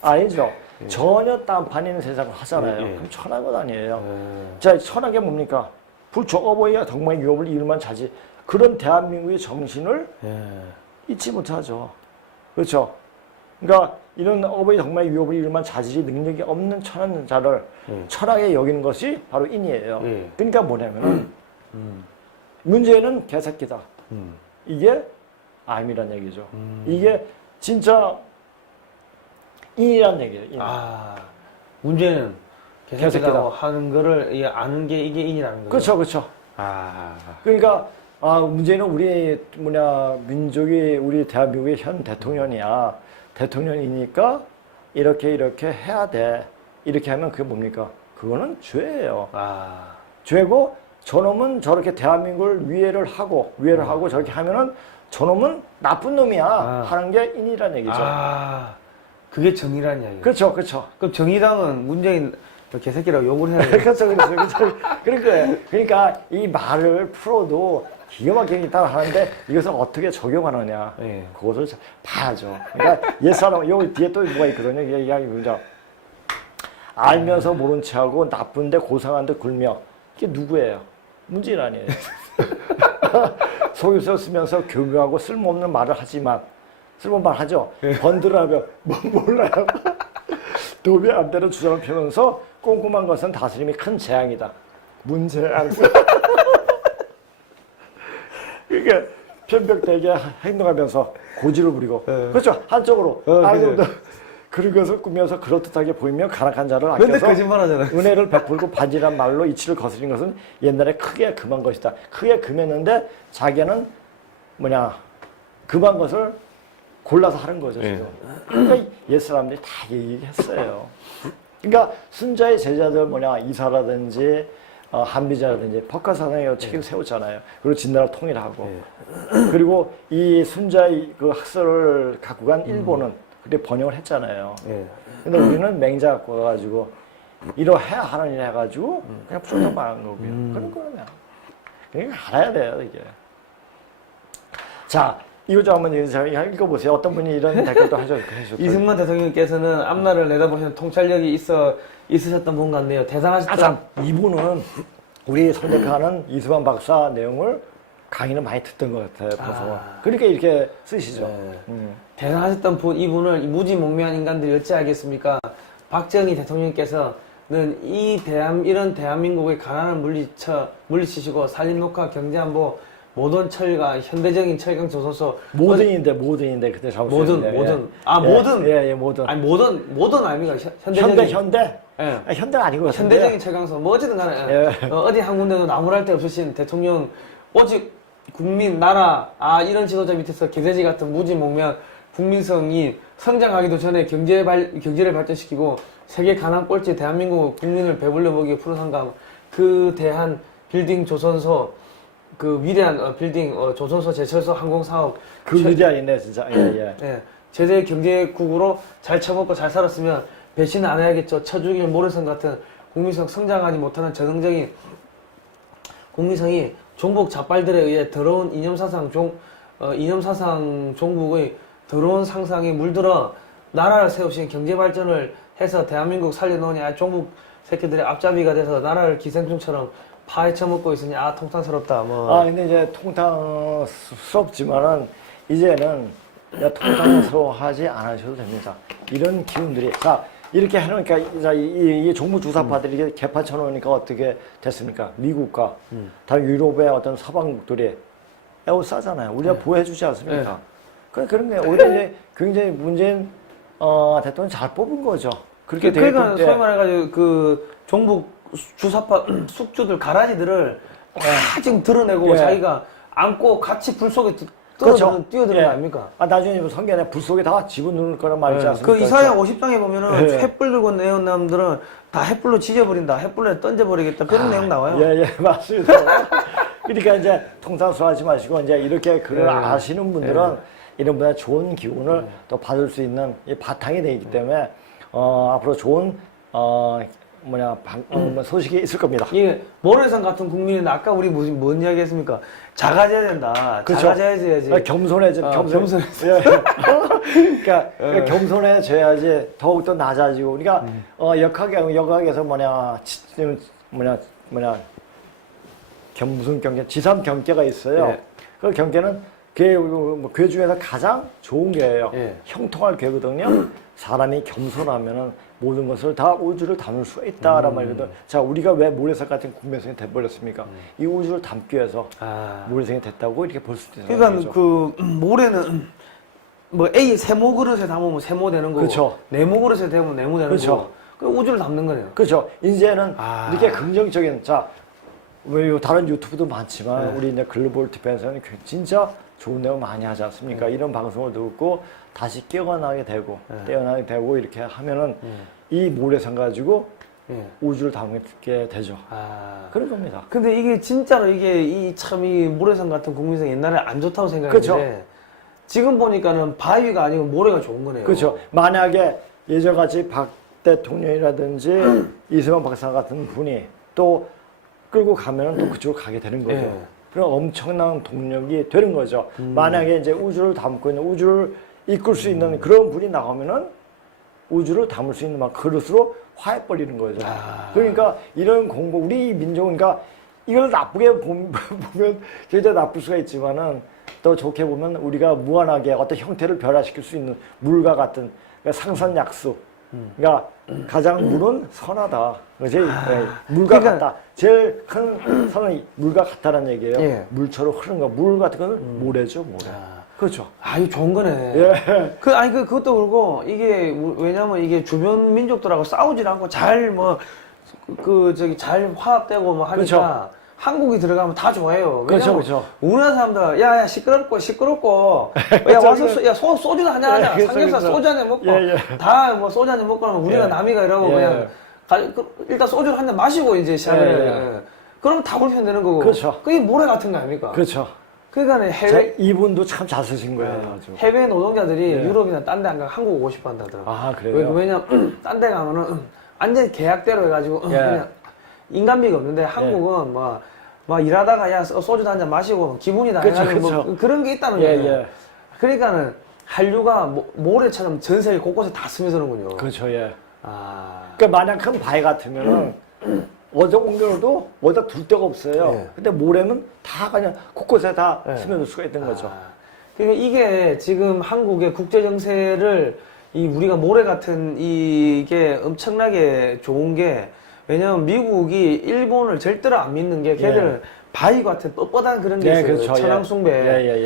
아니죠. 전혀 딴판이 있는 세상을 하잖아요. 그럼 천한 것 아니에요. 자, 천한 게 뭡니까? 불초 어버이와 덕망의 유업을 이루만 자지. 그런 대한민국의 정신을 잊지 못하죠. 그렇죠? 그러니까 이런 어버이 덕망의 유업을 이루만 자질이 능력이 없는 천한 자를 천하게 여기는 것이 바로 인이에요. 그러니까 뭐냐면은 문제는 개새끼다. 이게 암이란 얘기죠. 이게 진짜 인이란 얘기예요. 인. 문제는 개새끼다고 하는 거를 아는 게 이게 인이라는 거죠. 그렇죠, 그렇죠. 그러니까 문제는 우리 민족이 우리 대한민국의 현 대통령이야. 대통령이니까 이렇게 해야 돼. 이렇게 하면 그게 뭡니까? 그거는 죄예요. 죄고 저놈은 저렇게 대한민국을 위해를 하고 저렇게 하면은 저놈은 나쁜 놈이야 하는 게 인이란 얘기죠. 그게 정의라는 이야기예요. 그렇죠, 그렇죠. 그럼 정의당은 문재인 개새끼라고 욕을 해야 돼요. 그렇죠. 그러니까 이 말을 풀어도 기가 막히게 따라 하는데 이것을 어떻게 적용하느냐 그것을 봐야죠. 그러니까 옛사람 여기 뒤에 또 뭐가 있거든요. 이야기 보자. 알면서 모른 체하고 나쁜데 고상한데 굴며 이게 누구예요? 문재인 아니에요. 속임수를 쓰면서 교묘하고 쓸모없는 말을 하지만 쓸모없는 말 하죠. 번들하며 뭐 몰라요. 도움이 안 되는 주장을 펴면서 꼼꼼한 것은 다스림이 큰 재앙이다. 문재앙. 그러니까 편벽되게 행동하면서 고지를 부리고 그렇죠. 한쪽으로 그런 것을 꾸며서 그럴듯하게 보이며 가락한 자를 근데 아껴서 거짓말 하잖아요. 은혜를 베풀고 반지란 말로 이치를 거스린 것은 옛날에 크게 금한 것이다. 크게 금했는데 자기는 금한 것을 골라서 하는 거죠 지금. 그러니까 옛 사람들이 다 얘기했어요. 그러니까 순자의 제자들 이사라든지 한비자라든지 법가사상의 책을 세웠잖아요. 그리고 진나라 통일하고 그리고 이 순자의 그 학설을 갖고 간 일본은 그때 번역을 했잖아요. 근데 우리는 맹자 갖고 가가지고 이러해야 하는 일 해가지고 그냥 부정만 하는 거고요. 그런 거면 그러니까 알아야 돼요 이게. 자 이거 좀 한번 읽어보세요. 어떤 분이 이런 댓글도 하셨어요. 이승만 대통령께서는 앞날을 내다보시는 통찰력이 있으셨던 분 같네요. 대단하셨다. 참 이분은 우리 선택하는 이승만 박사 내용을 강의는 많이 듣던 것 같아요. 그래서 그러니까 이렇게 쓰시죠. 대단하셨던 분, 이분을 무지몽매한 인간들이 어찌 알겠습니까? 박정희 대통령께서는 이런 대한민국의 가난을 물리치시고 산림녹화 경제안보 모든 철과 현대적인 철강 조선소 모든인데 그때 잘못 모든 모든 아니 모든 아닙니까? 현대 현대가 아니고 현대적인 철강소 뭐 어쨌든 간에 어디 한 군데도 나무랄 데 없으신 대통령 오직 국민 나라 이런 지도자 밑에서 개돼지 같은 무지몽매한 국민성이 성장하기도 전에 경제를 발전시키고 세계 가난 꼴찌 대한민국 국민을 배불려 먹이고 푸른 한강 그 대한 빌딩 조선소 그 위대한 빌딩 조선소 제철소 항공사업 위대한이네 진짜 제대 경제국으로 잘 처먹고 잘 살았으면 배신 안 해야겠죠. 쳐죽일 모래성 같은 국민성 성장하지 못하는 전형적인 국민성이 종북 좌빨들에 의해 더러운 이념사상 종북의 더러운 상상에 물들어 나라를 세우신 경제발전을 해서 대한민국 살려놓으니 종북 새끼들의 앞잡이가 돼서 나라를 기생충처럼 파헤쳐먹고 있으니 통탄스럽다. 근데 이제 통탄스럽지만은 이제는 통탄스러워하지 않으셔도 됩니다. 이런 기운들이 이렇게 해놓으니까 이 종북 주사파들이 이렇게 개판 쳐놓으니까 어떻게 됐습니까? 미국과 다른 유럽의 어떤 서방국들이 에워싸잖아요. 우리가 보호해주지 않습니까? 그런 게 오히려 이제 굉장히 문재인 대통령 잘 뽑은 거죠. 그렇게 그러니까 소위 말해가지고 그 종북 주사파 숙주들 가라지들을 다 지금 드러내고 자기가 안고 같이 불 속에 뛰어드는 거 아닙니까? 나중에 성경에 불 속에 다 집어넣을 거란 말이지 않습니까? 그 이사야 50장에 보면은 횃불 들고 내온 놈들은 다 횃불로 지져버린다, 횃불에 던져버리겠다 그런 내용 나와요. 맞습니다. 그러니까 이제 통탄수하지 마시고 이제 이렇게 그걸 아시는 분들은 이런 분의 좋은 기운을 또 받을 수 있는 이 바탕이 되기 때문에 앞으로 좋은 소식이 있을 겁니다. 이 모래성 같은 국민은 아까 우리 뭔 이야기 했습니까? 작아져야 된다. 그렇죠. 작아져야지. 겸손해져. 그러니까 겸손해져야지 더욱더 낮아지고 우리가 역학에서 무슨 경계? 지삼 경계가 있어요. 그 경계는 괴 중에서 가장 좋은 괴예요. 형통할 괴거든요. 사람이 겸손하면은 모든 것을 다 우주를 담을 수가 있다라는 말이거든. 자, 우리가 왜 모래성 같은 국민성이 돼버렸습니까? 이 우주를 담기 위해서 모래성이 됐다고 이렇게 볼 수도 있어요. 그러니까 그 모래는 A 세모 그릇에 담으면 세모 되는 거고, 그렇죠. 네모 그릇에 담으면 네모 되는 거고, 그 우주를 담는 거네요. 그렇죠. 이제는 이렇게 긍정적인 다른 유튜브도 많지만 우리 이제 글로벌 디펜스는 진짜 좋은 내용 많이 하지 않습니까? 이런 방송을 듣고 다시 깨어나게 되고 이렇게 하면은 이 모래성 가지고 우주를 담게 되죠. 그런 겁니다. 근데 이게 진짜로 이 모래성 같은 국민성 옛날에 안 좋다고 생각했는데 그렇죠. 지금 보니까는 바위가 아니고 모래가 좋은 거네요. 그렇죠. 만약에 예전같이 박 대통령이라든지 이승만 박사 같은 분이 또 끌고 가면은 또 그쪽으로 가게 되는 거죠. 그럼 엄청난 동력이 되는 거죠. 만약에 이제 우주를 담고 있는 우주를 이끌 수 있는 그런 분이 나오면은 우주를 담을 수 있는 그릇으로 화해버리는 거죠. 그러니까 이런 공부, 우리 민족은 그러니까 이걸 나쁘게 보면 굉장히 나쁠 수가 있지만은 또 좋게 보면 우리가 무한하게 어떤 형태를 변화시킬 수 있는 물과 같은 그러니까 상선약수. 그러니까 가장 물은 선하다. 그지? 물과 그러니까- 같다. 제일 큰 선은 물과 같다는 얘기예요. 예. 물처럼 흐르는 거. 물 같은 거는 모래죠, 모래. 그렇죠. 아, 이거 좋은 거네. 예. 그것도 그렇고, 이게, 왜냐면 이게 주변 민족들하고 싸우질 않고 잘 잘 화합되고 뭐 하니까 그렇죠. 한국이 들어가면 다 좋아해요. 그렇죠, 왜냐면 그렇죠. 우리나라 사람들, 야, 시끄럽고, 야, 와서, 소주나 한잔 하자. 그렇죠, 삼겹살 그렇죠. 소주 한잔 먹고, 예, 다 뭐 소주 한잔 먹고 하면 우리가 예. 남이가 이러고 예. 그냥, 일단 소주를 한잔 마시고 이제 시작을 예, 해야 예. 돼. 그럼 다 불편되는 거고. 그렇죠. 그게 모래 같은 거 아닙니까? 그렇죠. 그러니까 이분도 참 잘 쓰신 거예요. 아주. 해외 노동자들이 예. 유럽이나 딴 데 안 가고 한국 오고 싶어 한다더라고요. 아, 그래요? 왜냐면 딴 데 가면은 완전 계약대로 해가지고 예. 그냥 인간비가 없는데 한국은 막 일하다가 야 소주 한 잔 마시고 기분이다 그쵸, 해가지고 뭐 그쵸. 그런 게 있다는 예, 거예요. 예. 그러니까는 한류가 모래처럼 전 세계 곳곳에 다 스며드는군요. 그렇죠, 예. 아, 그러니까 마냥 큰 바위 같으면은 어디 옮겨도 어디다 둘 데가 없어요. 예. 근데 모래는 다 그냥 곳곳에 다 예. 스며들 수가 있는 거죠. 그러니까 이게 지금 한국의 국제 정세를 우리가 모래 같은 이게 엄청나게 좋은 게 왜냐면 미국이 일본을 절대로 안 믿는 게 걔들은 바위 같은 뻣뻣한 그런 게 네, 있어요. 그렇죠. 천황숭배.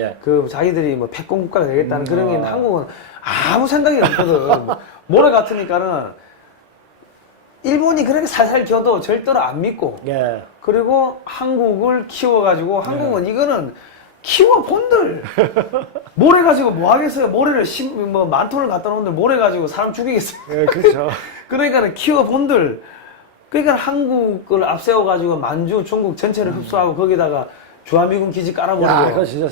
예. 그 자기들이 뭐 패권 국가가 되겠다는 그런 게 있는데 한국은 아무 생각이 없거든. 모래 같으니까는 일본이 그렇게 살살 겨도 절대로 안 믿고 예. 그리고 한국을 키워가지고 한국은 이거는 키워 본들 모래 가지고 뭐 하겠어요? 모래를 뭐 만톤을 갖다 놓는데 모래 가지고 사람 죽이겠어요? 예, 그렇죠. 그러니까는 키워 본들 그러니까 한국을 앞세워가지고 만주, 중국 전체를 흡수하고 거기다가 주한미군 기지 깔아버리고 야, 이거 진짜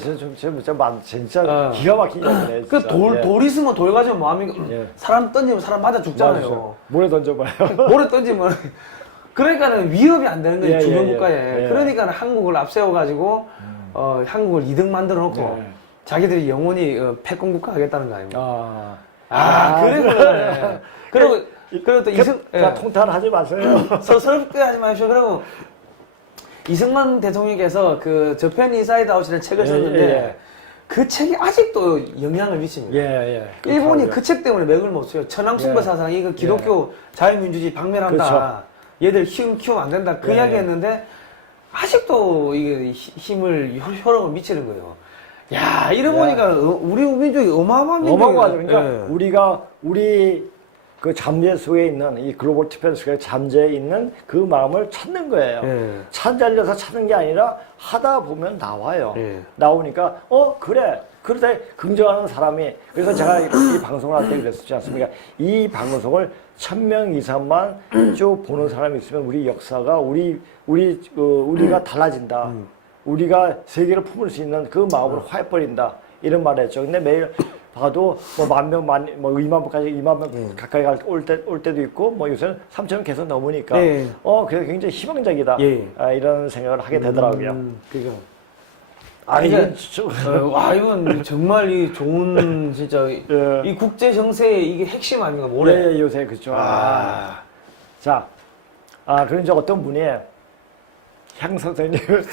기가 막히게 하네. 그 돌 있으면 돌 가지고 뭐합니까? 예. 사람 던지면 사람 맞아 죽잖아요. 맞아요. 모래 던져봐요. 모래 던지면 그러니까는 위협이 안 되는 거예요 예, 주변 예, 국가에. 예. 그러니까는 한국을 앞세워가지고 한국을 2등 만들어 놓고 예. 자기들이 영원히 패권 국가 하겠다는 거 아닙니까? 아, 그래. 그리고 또 자, 통탄하지 마세요. 서럽게 하지 마십시오. 그리고 이승만 대통령께서 그 저편 인사이드 아웃이라는 책을 썼는데 예. 그 책이 아직도 영향을 미칩니다. 예. 일본이 그렇다고요. 그 책 때문에 맥을 못 써요. 천황숭배 예. 사상, 이거 기독교 자유민주주의 박멸한다. 그렇죠. 얘들 키우면 안 된다. 그 예. 이야기 했는데 아직도 이게 힘을, 효력을 미치는 거예요. 야, 이래 보니까 우리 민족이 어마어마한 민족이에요. 어마어마하죠. 그러니까 예. 우리 그 잠재 속에 있는 이 글로벌 디펜스가 잠재에 있는 그 마음을 찾는 거예요. 예. 찾으려서 찾는 게 아니라 하다 보면 나와요. 예. 나오니까 그래. 그러다 긍정하는 사람이 그래서 제가 이 방송을 할 때 그랬었지 않습니까? 이 방송을 1000명 이상만 쭉 보는 사람이 있으면 우리 역사가 우리가 달라진다. 우리가 세계를 품을 수 있는 그 마음으로 화해버린다. 이런 말을 했죠. 근데 매일 봐도 뭐 10,000명, 2만 명 가까이 올 때도 있고, 뭐 요새는 3,000명 계속 넘으니까, 예. 그래서 굉장히 희망적이다. 예. 이런 생각을 하게 되더라고요. 그죠. 이건 이건 정말 이 좋은, 진짜, 예. 이 국제 정세의 이게 핵심 아닌가, 모래. 예, 요새 그죠. 자, 그런 이제 어떤 분이 향 선생님을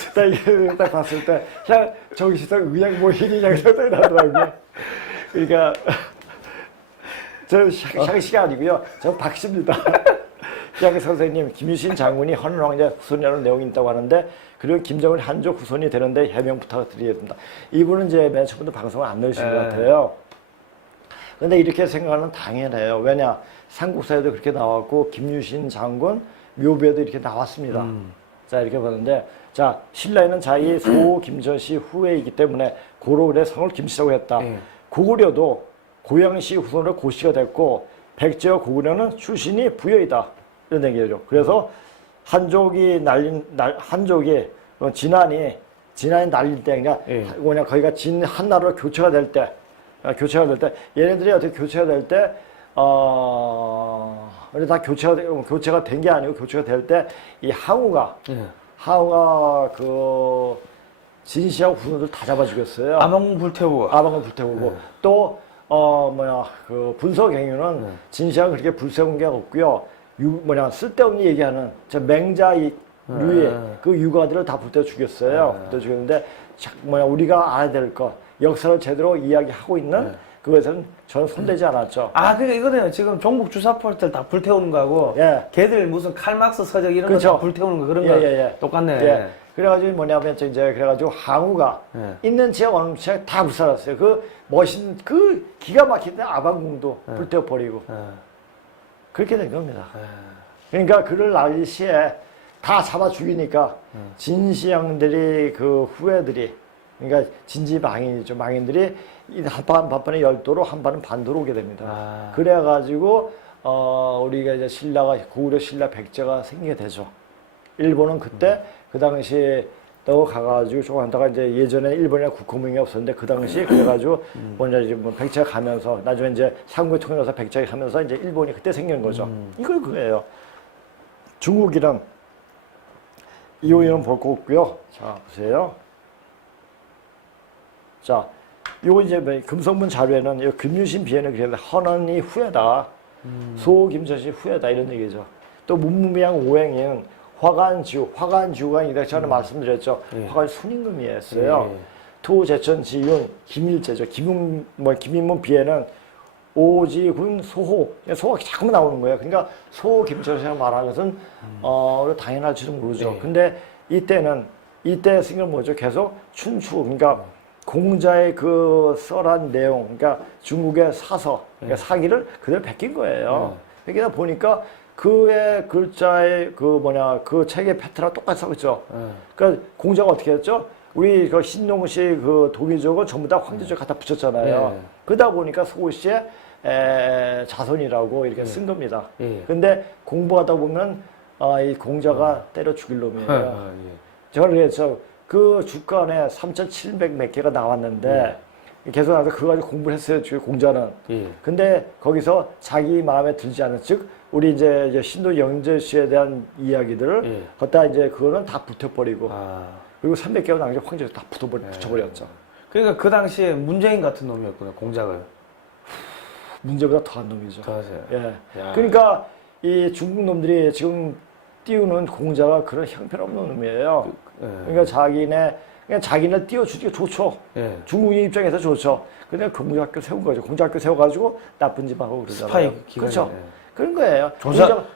딱 봤을 때, 정시성 의학 모හි니 향 선생님이 나더라고요. 그러니까, 향 씨가 아니고요. 저 박씨입니다. 향 선생님, 김유신 장군이 헌 왕자 후손이라는 내용이 있다고 하는데, 그리고 김정은 한족 후손이 되는데 해명 부탁드리겠습니다. 이분은 이제 맨 처음부터 방송을 안 넣으신 것 같아요. 근데 이렇게 생각하는 당연해요. 왜냐, 삼국사에도 그렇게 나왔고, 김유신 장군 묘비에도 이렇게 나왔습니다. 자, 이렇게 보는데, 자, 신라에는 자기 소 김전씨 후예이기 때문에 고려의 성을 김씨라고 했다. 고구려도 고양시 후손으로 고씨가 됐고, 백제와 고구려는 출신이 부여이다. 이런 얘기죠. 그래서 한족이 진안이 날릴 때, 그러니까 거기가 한나라로 교체가 될 때, 얘네들이 어떻게 교체가 될 때, 근데 다 교체가 된 게 아니고 교체가 될 때, 이 항우가 진시하고 후손들 다 잡아 죽였어요. 아방궁 불태우고. 또, 분서갱유는 진시하고 그렇게 불세운 게 없고요. 쓸데없는 얘기하는, 맹자 류에 그 유가들을 다 불태워 죽였어요. 불태워 죽였는데 우리가 알아야 될 것, 역사를 제대로 이야기하고 있는 그것은 저는 손대지 않았죠. 아, 그러니까 이거네요. 지금 종북 주사포를 다 불태우는 거하고, 예. 걔들 무슨 칼막스 서적 이런 거 그렇죠. 다 불태우는 거 그런 예, 거 예, 예. 똑같네. 예. 그래가지고 뭐냐면 이제 그래가지고 항우가 있는 지역 어느 지역 다 불살았어요. 그 멋있는 그 기가 막힌데 아방궁도 불태워 버리고 그렇게 된 겁니다. 그러니까 그를 날시에 다 잡아 죽이니까 진시황들이 그 후예들이 그러니까 진지망인이죠. 망인들이 한판에 열도로 한판은 반도로 오게 됩니다. 그래가지고 우리가 이제 신라가 고구려 신라 백제가 생기게 되죠. 일본은 그때 그 당시에 또 가가지고 조금 하다가 이제 예전에 일본이랑 국호명이 없었는데 그 당시에 그래가지고 뭐냐 이제 뭐 백제가 가면서 나중에 이제 삼국이 통일해서 백제가 가면서 이제 일본이 그때 생긴 거죠. 이걸 그거예요. 중국이랑 이후에는 볼 거 없고요. 자 보세요. 자, 요거 이제 금성문 자료에는 이 금유신 비에는 그래도 헌원이 후예다. 소김전시 후예다 이런 얘기죠. 또 문무비양 오행인 화관지우가 이렇게 저는 말씀드렸죠. 화관 순임금이었어요. 토제천 지윤 김일제죠. 김인문 비에는 오지군 소호 소가 자꾸 나오는 거예요. 그러니까 소김전시가 말하는 것은 당연할지도 모르죠. 근데 이때 쓴 건 뭐죠? 계속 춘추 그러니까 공자의 그 써란 내용, 그러니까 중국의 사서, 그러니까 사기를 그대로 베낀 거예요. 그러다 보니까 그의 글자의 그 책의 패턴랑 똑같이 써있죠. 그러니까 공자가 어떻게 했죠? 우리 그 신농시 그 동이족을 전부 다 황제족 갖다 붙였잖아요. 그러다 보니까 소씨의 자손이라고 이렇게 쓴 겁니다. 근데 공부하다 보면 이 공자가 때려 죽일 놈이에요. 제가 그랬죠. 그 주간에 3,700 몇 개가 나왔는데 계속 나서 그거 가지고 공부를 했어요. 공자는. 근데 거기서 자기 마음에 들지 않은 즉 우리 이제 신도 영재씨에 대한 이야기들을 걷다 이제 그거는 다 붙여버리고 그리고 300개가 나온 게 황제에서 다 붙여버렸죠. 그러니까 그 당시에 문재인 같은 놈이었구나, 공자가요. 문제보다 더한 놈이죠. 더하세요. 예. 그러니까 이 중국 놈들이 지금 띄우는 공자가 그런 형편없는 놈이에요. 그러니까 자기네 띄워주기가 좋죠. 중국인 입장에서 좋죠. 근데 공자학교 세운 거죠. 공자학교 세워가지고 나쁜 짓 하고 그러잖아요. 스파이 기관. 그렇죠. 그런 거예요.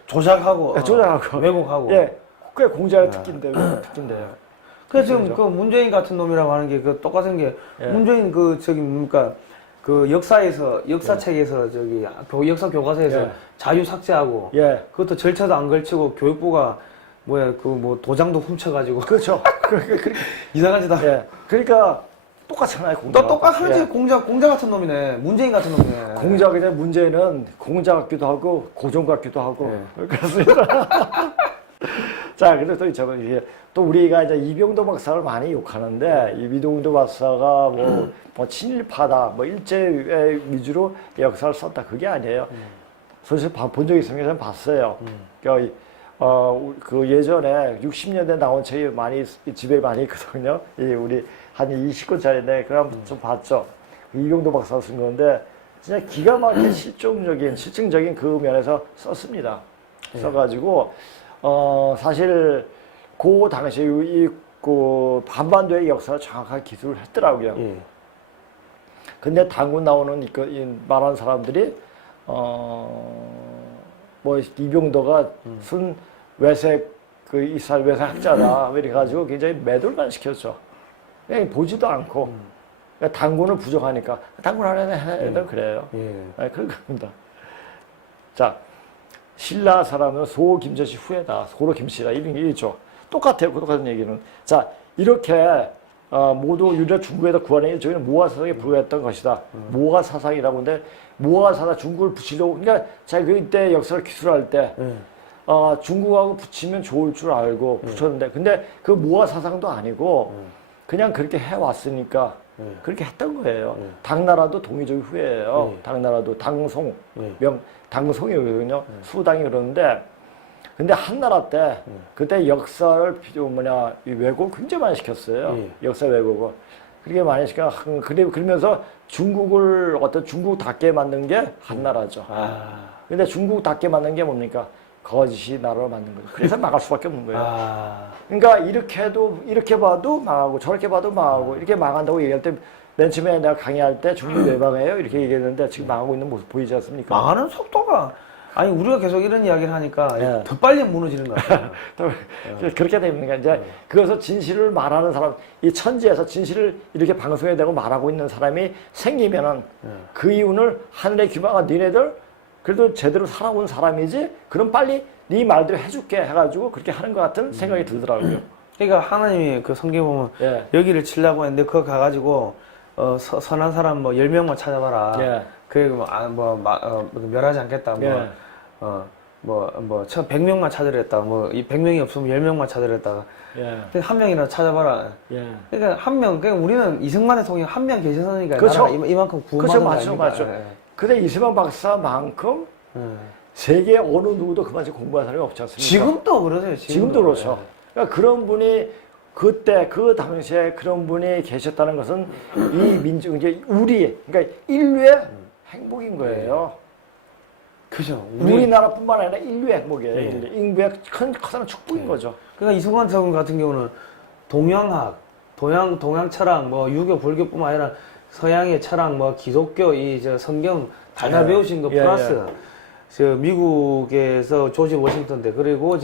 조작하고. 조작하고. 왜곡하고. 예. 그게 공자의 특기인데요. 그래서 지금 그 문재인 같은 놈이라고 하는 게 그 똑같은 게 문재인 그 저기 뭡니까 그 역사책에서 저기 역사 교과서에서 자유 삭제하고 그것도 절차도 안 걸치고 교육부가 도장도 훔쳐가지고 그렇죠. 이상한 짓 하고. 그러니까 똑같잖아요. 공자. 똑같은 공자 같은 놈이네. 문재인 같은 놈이네. 공자 그냥 문제는 공자 같기도 하고 고종 같기도 하고 그렇습니다. 자, 그래서 또 이제 또 우리가 이제 이병도 박사를 많이 욕하는데 이 이병도 박사가 뭐 친일파다, 뭐 일제 위주로 역사를 썼다 그게 아니에요. 사실 본 적이 있으면 저는 봤어요. 그러니까 그 예전에 60년대 나온 책이 집에 많이 있거든요. 우리 한 20권짜리인데 그럼 좀 봤죠. 이병도 박사가 쓴 건데 진짜 기가 막힌 실증적인 그 면에서 썼습니다. 써가지고 사실 그 당시에 그 반반도의 역사를 정확하게 기술을 했더라고요. 근데 당군 나오는 말하는 사람들이 이병도가 순 외색 그 이스라엘 외색 학자다 이래 가지고 굉장히 매도를 시켰죠. 그냥 보지도 않고 그러니까 당군을 부정하니까 당군 안에 해도 그래요. 그런 겁니다. 자. 신라 사람은 소김전시 후예다. 소로 김씨다. 이런 게 있죠. 똑같아요. 똑같은 얘기는. 자, 이렇게 모두 유려 중국에다 구하는 저희는 모화사상에 불과했던 것이다. 모화사상이라고 하는데 모화사상 중국을 붙이려고 그러니까 자기 그때 역사를 기술할 때 중국하고 붙이면 좋을 줄 알고 붙였는데 근데 그 모화사상도 아니고 그냥 그렇게 해왔으니까 그렇게 했던 거예요. 당나라도 동의적 후예예요. 당나라도 당송 당송이거든요. 수당이 그러는데 근데 한나라 때 그때 역사를 왜곡을 굉장히 많이 시켰어요. 역사 왜곡을 그렇게 많이 시켜 그러면서 중국을 중국답게 만든 게 한나라죠. 근데 중국답게 만든 게 뭡니까? 거짓이 나라를 만든 거죠. 그래서 망할 수밖에 없는 거예요. 아, 그러니까 이렇게 봐도 망하고 저렇게 봐도 망하고 이렇게 망한다고 얘기할 때 맨 처음에 내가 강의할 때 중국 왜 망해요? 이렇게 얘기했는데 지금 망하고 있는 모습 보이지 않습니까? 망하는 속도가 아니 우리가 계속 이런 이야기를 하니까 예. 더 빨리 무너지는 것 같아요. 그렇게 되니까 이제 그것을 진실을 말하는 사람, 이 천지에서 진실을 이렇게 방송에 대고 말하고 있는 사람이 생기면은 그 이유는 하늘의 귀마가 니네들 그래도 제대로 살아온 사람이지 그럼 빨리 네 말대로 해줄게 해가지고 그렇게 하는 것 같은 생각이 들더라고요. 그러니까 하나님이 그 성경 보면 예. 여기를 치려고 했는데 그거 가가지고 선한 사람 뭐 10명만 찾아봐라. 예. 멸하지 않겠다. 예. 100명만 찾으랬다. 이 100명이 없으면 10명만 찾으랬다. 예. 한 명이라도 찾아봐라. 예. 그러니까 그러니까 우리는 이승만의 통일 한 명 계셨으니까 그렇죠. 나라가 이만큼 구원받은 그렇죠, 거 맞죠, 아닙니까? 맞죠. 예. 근데 이승만 박사만큼 세계 어느 누구도 그만큼 공부한 사람이 없지 않습니까? 지금도 그러세요. 지금도 그렇죠. 그러니까 그런 분이 그때 그 당시에 그런 분이 계셨다는 것은 이 민족 이제 그러니까 인류의 행복인 거예요. 그죠. 우리나라뿐만 아니라 인류의 행복이에요. 예. 인류의 커다란 축복인 거죠. 그러니까 이승만 장군 같은 경우는 동양학, 동양 철학, 유교, 불교뿐만 아니라 서양의 철학, 기독교, 성경 다 배우신 거 예, 플러스 저 미국에서 조지 워싱턴 대 그리고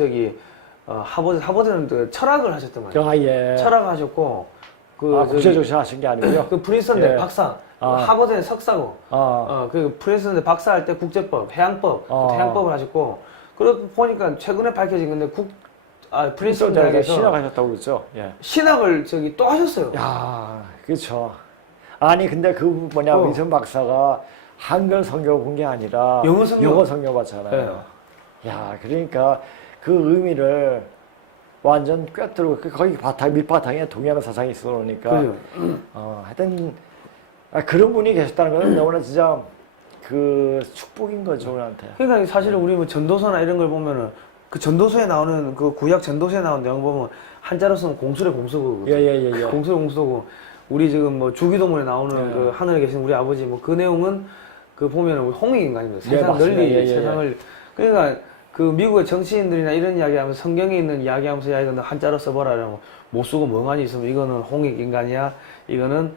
하버드는 그 철학을 하셨단 말이에요. 예. 철학을 하셨고 국제정신 하신 게 아니고요. 그 프린스턴대 예. 박사, 아. 하버드는 석사고, 그 프린스턴대 박사할 때 국제법, 해양법, 해양법을 하셨고, 그러고 보니까 최근에 밝혀진 건데 프린스턴 대학에서 신학하셨다고 그러죠. 예. 신학을 또 하셨어요. 야, 그렇죠. 아니 근데 이승 박사가 한글 성경 본 게 아니라 영어 성경 봤잖아요. 야, 그러니까 그 의미를 완전 꿰뚫고 거기 밑바탕에 동양 사상이 있어 놓으니까 하여튼 그런 분이 계셨다는 건 너무나 진짜 그 축복인 거죠, 우리한테. 그러니까 사실은 우리 전도서나 이런 걸 보면은 그 전도서에 나오는 그 구약 전도서에 나오는 내용 보면 한자로 쓰면 공술의 공수고 예. 공술의 공수고 우리 지금 주기도문에 나오는 그 하늘에 계신 우리 아버지 그 내용은 그 보면은 홍익인간입니다. 세상 널리 세상을 그러니까 그 미국의 정치인들이나 이런 이야기하면서 성경에 있는 이야기하면서 이거는 한자로 써봐라 이러면 못 쓰고 멍하니 있으면 이거는 홍익인간이야 이거는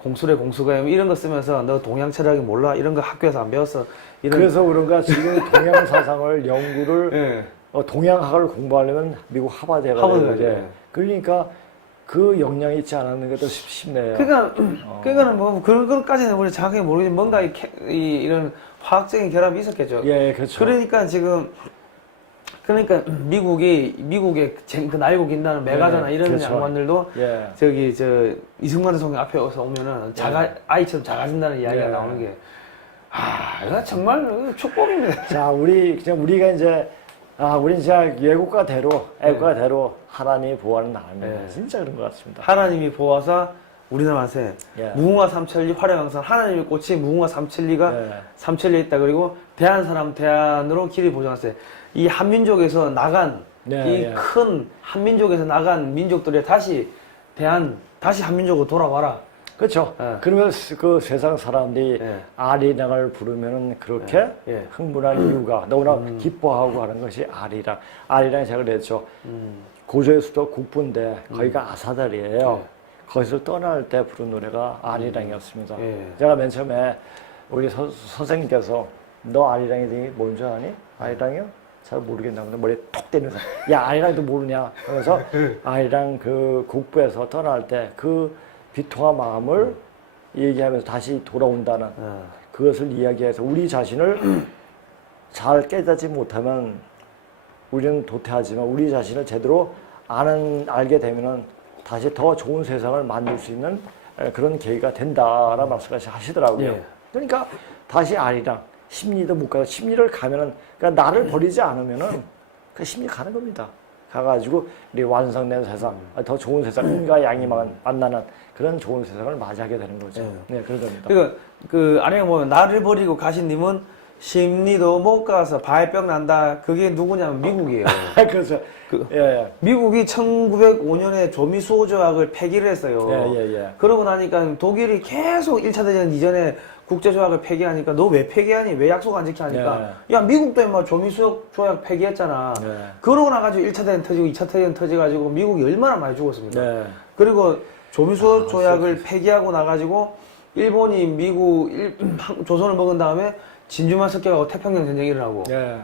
공술의 공수가 이런 거 쓰면서 너 동양 철학이 몰라 이런 거 학교에서 안 배웠어 그래서 그런가 지금 동양 사상을 연구를 동양학을 공부하려면 미국 하버드에 가야 되는데 그러니까 그 역량이 있지 않았는 것도 싶네요. 그러니까는 그런 것까지는 우리 정확하게 모르겠지만 뭔가 이런 화학적인 결합이 있었겠죠. 예, 그렇죠. 그러니까 미국의 그 날고 긴다는 메가더나 이런 그렇죠. 양반들도 이승만 성경 앞에 오면은 아이처럼 작아진다는 이야기가 나오는 게 이거 정말 축복입니다. 자, 우리가 이제 우리 이제 애국가대로 하나님이 보호하는 나라입니다. 진짜 그런 것 같습니다. 하나님이 보아서 우리나라 만세 무궁화 삼천리 화려강산 하나님의 꽃이 무궁화 삼천리에 있다. 그리고 대한 사람 대한으로 길이 보존하세요. 이 한민족에서 나간 이 큰 한민족에서 나간 민족들이 다시 한민족으로 돌아와라. 그렇죠. 그러면 그 세상 사람들이 아리랑을 부르면은 그렇게 흥분한 이유가 너무나 기뻐하고 하는 것이 아리랑. 아리랑이 제가 그랬죠. 고조의 수도 국부인데 거기가 아사달이에요. 거기서 떠날 때 부른 노래가 아리랑이었습니다. 제가 맨 처음에 우리 선생님께서 너 아리랑이 뭔지 아니? 아리랑이요? 잘 모르겠나 근데 머리에 톡 때리면서 야 아리랑도 모르냐? 그래서 아리랑 그 국부에서 떠날 때 그 비통한 마음을 얘기하면서 다시 돌아온다는 그것을 이야기해서 우리 자신을 잘 깨닫지 못하면 우리는 도태하지만 우리 자신을 제대로 알게 되면은 다시 더 좋은 세상을 만들 수 있는 그런 계기가 된다라는 말씀을 하시더라고요. 그러니까 다시 아리랑 심리도 못 가서 심리를 가면은 그러니까 나를 버리지 않으면은 그 심리 가는 겁니다. 가가지고 우리 완성된 세상, 더 좋은 세상, 인과 양이 만나는 그런 좋은 세상을 맞이하게 되는 거죠. 네, 그런 겁니다. 그러니까 그 아래에 보면 나를 버리고 가신 님은 심리도 못 가서 발병 난다. 그게 누구냐면 미국이에요. 그래서 그- 예, 미국이 1905년에 조미수호 조약을 폐기를 했어요. 예. 그러고 나니까 독일이 계속 1차 대전 이전에 국제조약을 폐기하니까 너 왜 폐기하니? 왜 약속 안 지키니까? 야, 미국도 임마 조미수호 조약 폐기했잖아. 예. 그러고 나가지고 1차 대전 터지고 2차 대전 터져가지고 미국이 얼마나 많이 죽었습니까? 네. 그리고 조미수호 조약을 폐기하고 나가지고 일본이 조선을 먹은 다음에 진주만 습격하고 태평양 전쟁이 일어나고 예.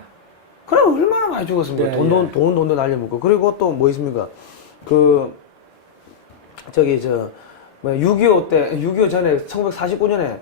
그럼 얼마나 많이 죽었습니까? 예, 돈도 날려먹고. 그리고 또 뭐 있습니까? 저기, 6.25 때, 6.25 전에, 1949년에,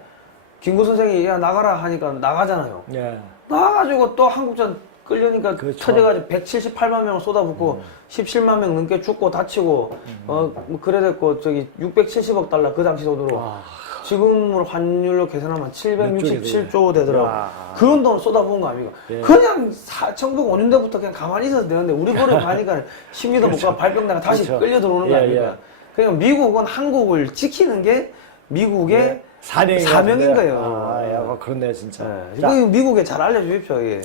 김구 선생이, 야, 나가라 하니까 나가잖아요. 예. 나가가지고 또 한국전 끌려니까 그렇죠. 터져가지고 178만 명을 쏟아붓고, 17만 명 넘게 죽고 다치고, 뭐 그래 됐고, 저기, 670억 달러, 그 당시 돈으로. 와. 지금으로 환율로 계산하면 767조 되더라고. 야. 그런 돈을 쏟아부은 거 아닙니까? 예. 그냥 1905년대부터 그냥 가만히 있어도 되는데 우리 버리고 가니까 심리도 못 가고 발병나가 다시 그렇죠. 끌려 들어오는 거 예, 아닙니까? 예. 그러니까 미국은 한국을 지키는 게 미국의 네. 사명인 거예요. 아, 야, 뭐 그렇네 진짜. 예. 자, 이거 미국에 잘 알려주십시오. 예.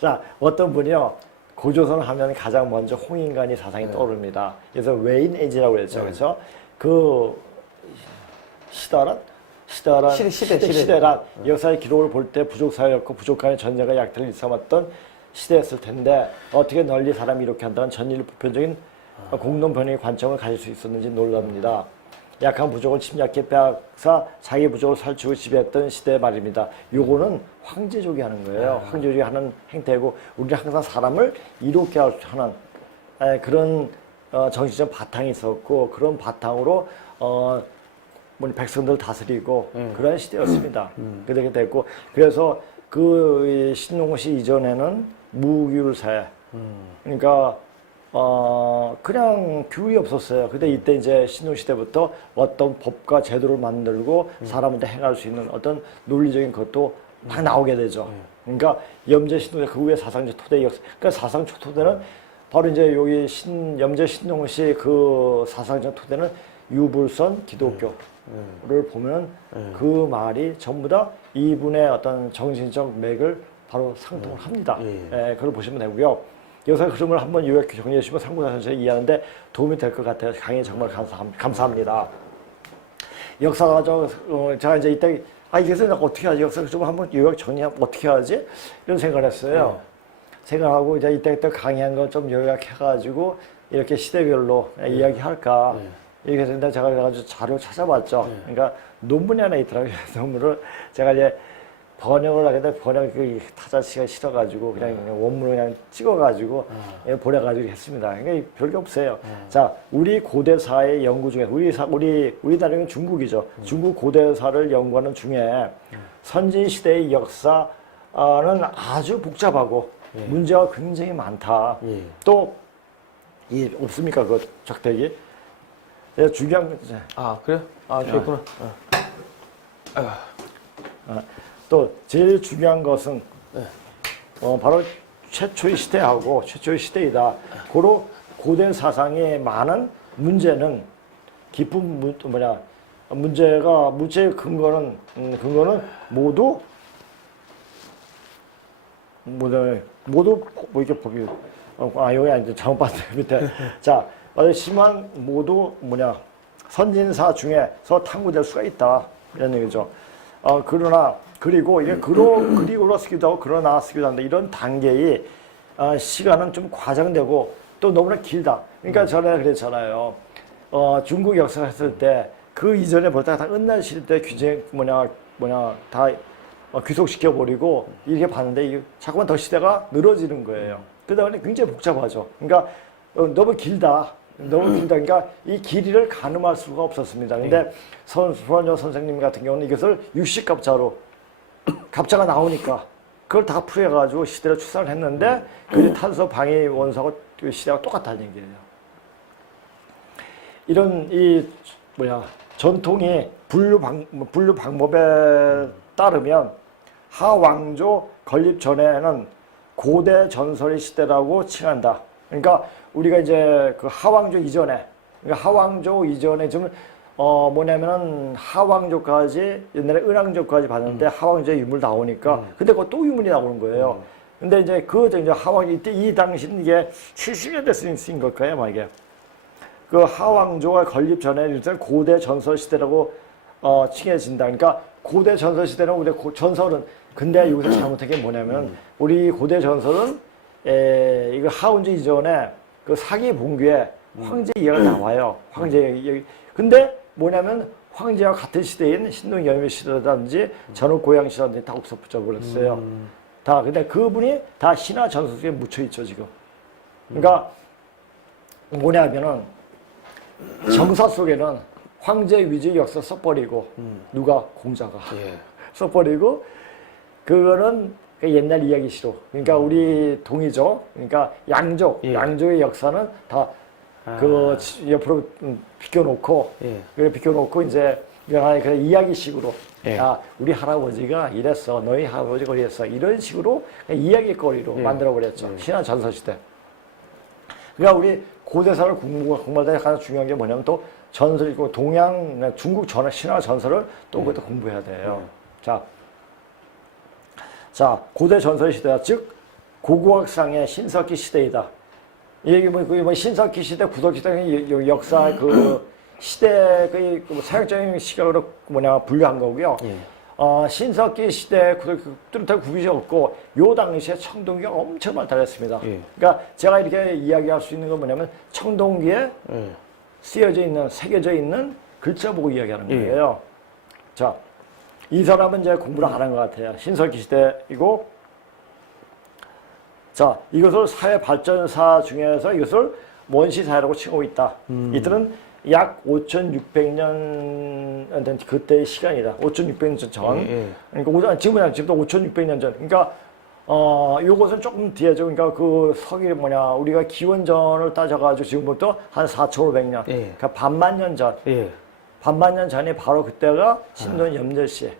자, 어떤 분이요. 고조선 하면 가장 먼저 홍인간이 사상이 네. 떠오릅니다. 그래서 웨인 에이지라고 그랬죠. 그렇죠? 그 시대란 역사의 기록을 볼 때 부족 사회였고 부족한 전쟁과 약탈을 일삼았던 시대였을 텐데 어떻게 널리 사람이 이렇게 한다는 전일 보편적인 공동 변형의 관점을 가질 수 있었는지 놀랍니다. 약한 부족을 침략해 빼앗아 자기 부족을 설치고 지배했던 시대 말입니다. 요거는 황제족이 하는 거예요. 황제족이 하는 행태고 우리는 항상 사람을 이롭게 하는 그런 정신적 바탕이 있었고 그런 바탕으로 백성들 다스리고 그런 시대였습니다. 그렇게 됐고 그래서 그 신농시 이전에는 무규율사회 그러니까 그냥 규율이 없었어요. 근데 이때 이제 신농 시대부터 어떤 법과 제도를 만들고 사람한테 행할 수 있는 어떤 논리적인 것도 막 나오게 되죠. 그러니까 염제 신농 그 후에 사상제 토대 역사. 그러니까 사상 토대는 바로 이제 여기 염제 신농시 그 사상제 토대는 유불선 기독교를 보면 그 말이 전부 다 이분의 어떤 정신적 맥을 바로 상통을 합니다. 예, 그걸 보시면 되고요. 역사 흐름을 한번 요약해 정리해 주시면 상고사 선생이 이해하는데 도움이 될 것 같아요. 강의 정말 감사합니다. 역사가 제가 이제 이때 이것을 어떻게 하지? 역사 좀 한번 요약 정리하면 어떻게 하지? 이런 생각을 했어요. 생각하고 이제 이때 강의한 거 좀 요약해가지고 이렇게 시대별로 이야기할까. 이렇게 했는데 제가 그래가지고 자료 찾아봤죠. 그러니까 논문이 하나 있더라고요. 논문을 제가 이제 번역을 하는데 번역이 타자치가 싫어가지고 그냥 원문을 그냥 찍어가지고 보내가지고 했습니다. 그러니까 별게 없어요. 자, 우리 고대사의 연구 중에 우리 나라는 중국이죠. 중국 고대사를 연구하는 중에 선진 시대의 역사는 아주 복잡하고 문제가 굉장히 많다. 또 없습니까 그 적대기? 중요한 건 그래요? 그랬구나. 또 제일 중요한 것은 바로 최초의 시대하고 최초의 시대이다. 고로 고대 사상의 많은 문제는 깊은 문제의 근거는 모두 뭐 이렇게 법이 여기 이제 잘못 봤어요 밑에 자 심한 모두 선진사 중에서 탐구될 수가 있다 이런 얘기죠. 그러나 그리고 이게 그리고로 쓰기도 하고 그러나 쓰기도 한다. 이런 단계의 시간은 좀 과장되고 또 너무나 길다. 그러니까 전에 그랬잖아요. 중국 역사 했을 때 그 이전에 볼 때 다 은날 시대 때 규제 다 귀속시켜 버리고 이렇게 봤는데 이게 자꾸만 더 시대가 늘어지는 거예요. 그러다 보니 굉장히 복잡하죠. 그러니까 너무 길다. 그러니까 이 길이를 가늠할 수가 없었습니다. 근데 수완여 선생님 같은 경우는 이것을 육식갑자로 갑자가 나오니까 그걸 다 풀어가지고 시대를 추산을 했는데 그 탄소 방해 원소하고 시대가 똑같다는 얘기예요. 이런 전통의 분류 방법에 따르면 하왕조 건립 전에는 고대 전설의 시대라고 칭한다. 그러니까 우리가 이제 그 하왕조 이전에, 그러니까 하왕조 이전에 좀 뭐냐면은 하왕조까지 옛날에 은왕조까지 봤는데 하왕조에 유물 나오니까 근데 그거 또 유물이 나오는 거예요. 근데 이제 그 이제 하왕 이때 이 당시는 이게 70년대 쓰인 걸까요, 막 이게. 그 하왕조가 건립 전에 일단 고대 전설 시대라고 칭해진다. 그러니까 고대 전설 시대는 우리 전설은 근데 여기서 잘못한 게 뭐냐면 우리 고대 전설은 이거 하운조 이전에 그 사기 봉규에 황제 이야기가 나와요. 황제 이야기. 근데 뭐냐면 황제와 같은 시대인 신동 여미 시대라든지 전후 고양 시대라든지 다 없어져 버렸어요. 다 근데 그분이 다 신화 전설 속에 묻혀 있죠 지금. 그러니까 뭐냐면은 정사 속에는 황제 위지 역사 써버리고 누가 공자가 예. 써버리고 그거는 그 옛날 이야기시로 그러니까 우리 동이족 그러니까 양족 예. 양족의 역사는 다 그 옆으로 비껴놓고 예. 그래 비껴놓고 이제 그냥 이야기식으로 예. 야 우리 할아버지가 이랬어 너희 할아버지가 이랬어 이런 식으로 이야기거리로 예. 만들어버렸죠 신화 전설 시대. 그러니까 우리 고대사를 공부할 때 가장 중요한 게 뭐냐면 또 전설이고 동양 중국 신화 전설을 또 그것도 공부해야 돼요. 자 고대 전설 시대다 즉 고고학상의 신석기 시대이다. 이게 뭐 신석기 시대, 구석기 시대 역사 그 시대 그 사역적인 시각으로 분류한 거고요. 예. 신석기 시대 뚜렷하게 구비지 없고 요 당시에 청동기가 엄청 발달했습니다. 예. 그러니까 제가 이렇게 이야기할 수 있는 건 뭐냐면 청동기에 예. 쓰여져 있는 새겨져 있는 글자 보고 이야기하는 예. 거예요. 자, 이 사람은 이제 공부를 안 한 것 같아요. 신석기 시대이고, 자 이것을 사회 발전사 중에서 이것을 원시 사회라고 치고 있다. 이들은 약 5,600년 된 그때의 시간이다. 5,600년 전. 예. 그러니까 지금도 5,600년 전. 그러니까 요것은 조금 뒤에죠. 그러니까 그 서기 뭐냐 우리가 기원전을 따져가지고 지금부터 한 4,500년. 예. 그러니까 반만 년 전. 예. 반만 년 전이 바로 그때가 신돈 염제 시.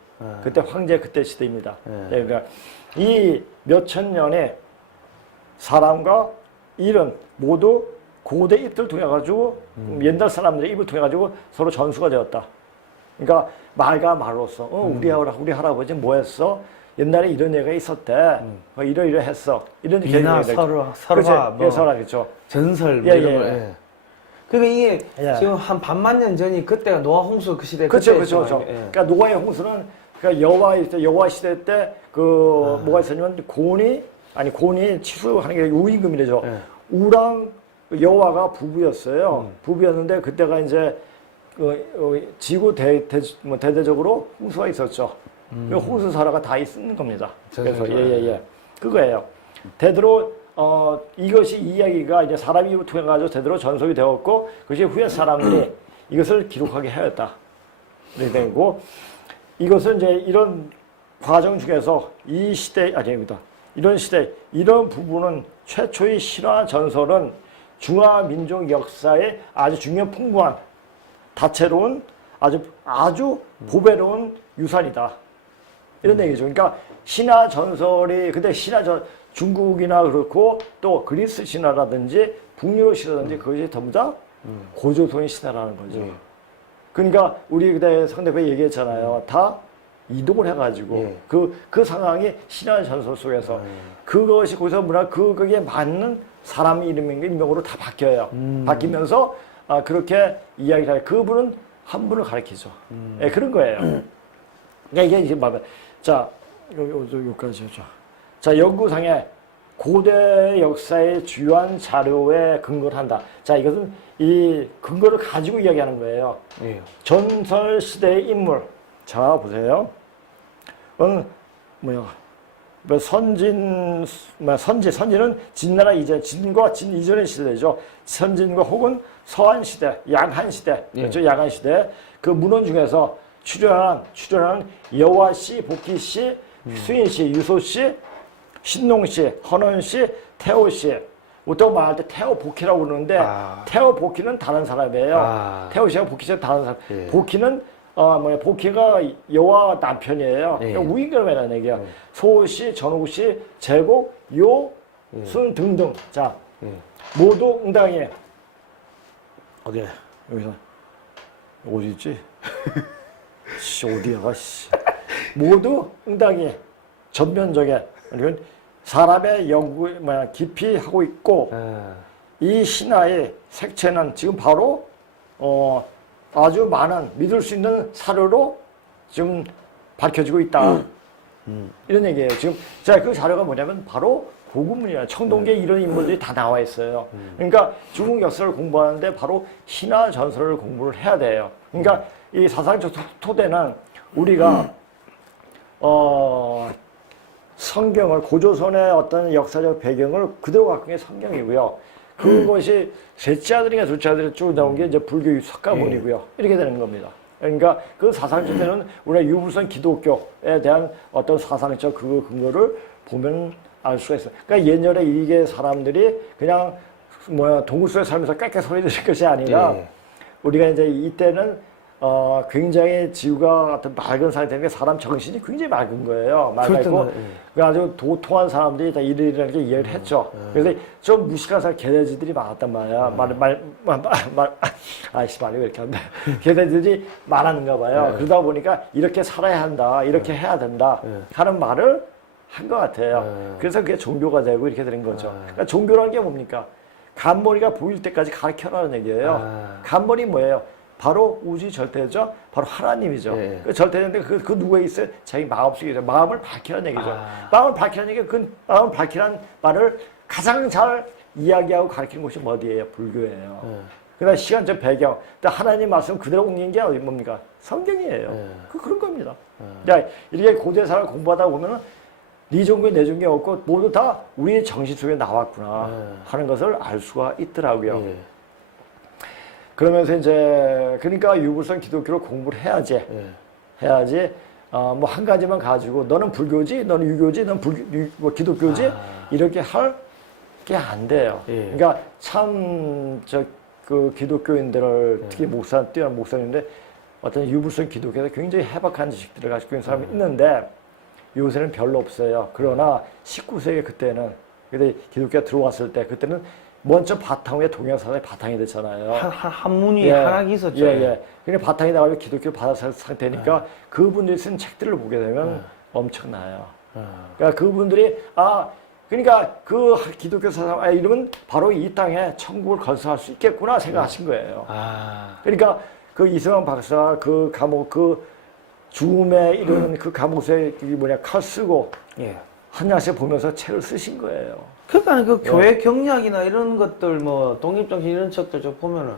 그때 황제 그때 시대입니다. 네, 그러니까 이 몇천 년의 사람과 일은 모두 고대 입들 통해 가지고 옛날 사람들의 입을 통해 가지고 서로 전수가 되었다. 그러니까 말과 말로써 우리 할아버지 뭐 했어? 옛날에 이런 얘기가 있었대. 이러이러했어. 이런 비나 설화 뭐 그렇죠. 전설 뭐 예, 이런 예, 거. 예. 예. 그러니까 이게 예. 지금 한 반만 년 전이 그때가 노아 홍수 그 시대 그렇죠, 그때였죠. 그렇죠. 예. 그러니까 노아의 홍수는 그러니까 여호와 시대 때 그 뭐가 있었냐면 곤이 치수하는 게 우임금이래죠. 예. 우랑 여호와가 부부였어요. 부부였는데 그때가 이제 지구 대대적으로 홍수가 있었죠. 그 홍수 사례가 다 있는 겁니다. 그래서 예. 그거예요. 대대로 이것이 이야기가 이제 사람이 통해 가지고 대대로 전속이 되었고 그것이 후에 사람들이 이것을 기록하게 하였다. 이렇게 되고 이것은 이제 이런 과정 중에서 이 시대 아닙니다. 이런 시대 이런 부분은 최초의 신화 전설은 중화민족 역사의 아주 중요한 풍부한 다채로운 아주 보배로운 유산이다. 이런 얘기죠. 그러니까 신화 전설이 근데 중국이나 그렇고 또 그리스 신화라든지 북유럽 신화라든지 그것이 전부 다 고조선의 신화라는 거죠. 그러니까 우리 그때 상대편에 얘기했잖아요. 다 이동을 해가지고 그 상황이 신화 전설 속에서 그것이 거기서 거기에 맞는 사람 인명으로 다 바뀌어요. 바뀌면서 그렇게 이야기를 해요. 그분은 한 분을 가르치죠. 네, 그런 거예요. 그러니까 이게 이제 자 여기까지 하죠. 자 연구상에 고대 역사의 주요한 자료에 근거를 한다. 자 이것은 이 근거를 가지고 이야기하는 거예요. 예. 전설 시대의 인물. 자 보세요. 선진은 진나라 진과 진 이전의 시대죠. 선진과 혹은 서한 시대, 양한 시대, 그렇죠? 양한 시대. 그 문헌 중에서 출연한 여화 씨, 복희 씨, 수인 씨, 유소 씨, 신농 씨, 헌원 씨, 태호 씨. 보통 말할 때 태호 복희라고 그러는데 태호 복희는 다른 사람이에요. 태호 씨와 복희 씨는 다른 사람. 복희는 복희가 여호와 남편이에요. 우익이라는 얘기야. 소호 씨, 전호 씨, 제곡, 순 등등. 자, 모두 응당해. 여기서 어디지? 씨, 어디야, 씨. 모두 응당이 전면적에, 그리고 사람의 연구, 깊이 하고 있고, 이 신화의 색채는 지금 바로, 아주 많은 믿을 수 있는 사료로 지금 밝혀지고 있다. 이런 얘기예요. 지금, 자, 그 자료가 뭐냐면 바로 고구문이야. 청동기에 이런 인물들이 다 나와 있어요. 그러니까 중국 역사를 공부하는데 바로 신화 전설을 공부를 해야 돼요. 그러니까 이 사상적 토대는 우리가 성경을 고조선의 어떤 역사적 배경을 그대로 갖고 있는 게 성경이고요. 그것이 셋째 아들인가 둘째 아들이 쭉 나온 게 이제 불교 석가모니고요. 이렇게 되는 겁니다. 그러니까 그 사상적 때는 우리가 유불선 기독교에 대한 어떤 사상적 그 근거를 보면 알 수가 있어요. 그러니까 옛날에 이게 사람들이 그냥 동굴 속에 살면서 꽥꽥 소리 들을 것이 아니라 우리가 이제 이때는 굉장히 지구가 어떤 맑은 상태니까 사람 정신이 굉장히 맑은 거예요. 맑고 아주 도통한 사람들이 다 이렇게 이해를 했죠. 그래서 좀 무식한 사람 개돼지들이 많았단 말이야. 아이씨 말이 왜 이렇게 한다. 개돼지들이 많았는가 봐요. 그러다 보니까 이렇게 살아야 한다, 이렇게 해야 된다 하는 말을 한 것 같아요. 그래서 그게 종교가 되고 이렇게 되는 거죠. 그러니까 종교라는 게 뭡니까? 간머리가 보일 때까지 가르쳐라는 얘기예요. 간머리 뭐예요? 바로 우주 절대죠. 바로 하나님이죠. 그 절대인데 그 누구에 있어요? 자기 마음속에 마음을 밝히라는 얘기죠. 마음을 밝히라는 얘기, 그 마음을 밝히라는 말을 가장 잘 이야기하고 가르치는 곳이 어디예요? 불교예요. 그다음 시간적 배경, 또 하나님 말씀 그대로 옮기는 게 어디 뭡니까? 성경이에요. 그런 겁니다. 자, 이렇게 고대사를 공부하다 보면은 네 종교 내 종교 없고 모두 다 우리 정신 속에 나왔구나 하는 것을 알 수가 있더라고요. 그러면서 이제 그러니까 유불선 기독교를 공부를 해야지. 뭐 한 가지만 가지고 너는 불교지, 너는 유교지, 너는 기독교지 이렇게 할 게 안 돼요. 그러니까 참 그 기독교인들을 특히 뛰어난 목사님인데 어떤 유불선 기독교에서 굉장히 해박한 지식들을 가지고 있는 사람이 있는데 요새는 별로 없어요. 그러나 19세기 그때는 근데 기독교가 들어왔을 때 그때는 먼저 바탕 위에 동양사상이 바탕이 됐잖아요. 한문이 하락이 있었죠. 그러니까 바탕이 나가지고 기독교를 받아서 상태니까 그분들이 쓴 책들을 보게 되면 엄청나요. 그러니까 그분들이 그러니까 그 기독교 사상 이러면 바로 이 땅에 천국을 건설할 수 있겠구나 생각하신 거예요. 그러니까 그 이승환 박사 그 감옥 죽음에 이르는 그 감옥에 칼 쓰고 한양씩 보면서 책을 쓰신 거예요. 그러니까 그 교회 경리학이나 이런 것들 뭐 독립정신 이런 책들 좀 보면은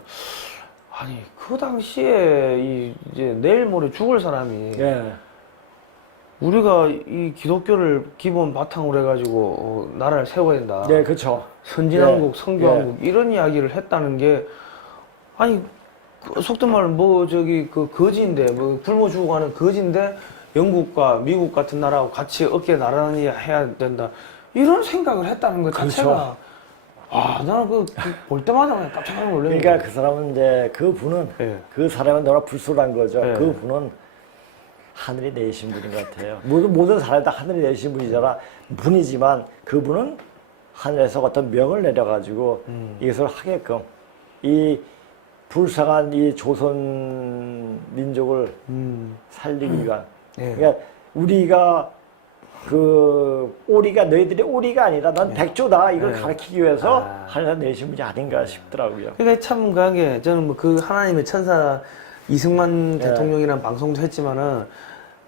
아니 그 당시에 이제 내일 모레 죽을 사람이 우리가 이 기독교를 기본 바탕으로 해가지고 나라를 세워야 된다. 네, 그렇죠. 선진왕국, 성교왕국 이런 이야기를 했다는 게 아니 속된 말로 그 거지인데 굶어 죽어가는 거지인데 영국과 미국 같은 나라하고 같이 어깨 나란히 해야 된다 이런 생각을 했다는 것 자체가 나는 볼 때마다 그냥 깜짝 놀래요. 그러니까 그 사람은 이제 그 사람은 너나 불솔한 거죠. 그 분은 하늘이 내신 분인 것 같아요. 모든 사람이 다 하늘이 내신 분이지만 그분은 하늘에서 어떤 명을 내려가지고 이것을 하게끔 이 불쌍한 이 조선 민족을 살리기 위한. 그러니까 우리가 오리가 너희들이 오리가 아니라 난 백조다 이걸 가르치기 위해서 하늘에서 내신 분이 아닌가 싶더라고요. 그러니까 참 그런 게 저는 그 하나님의 천사 이승만 대통령이라는 방송도 했지만은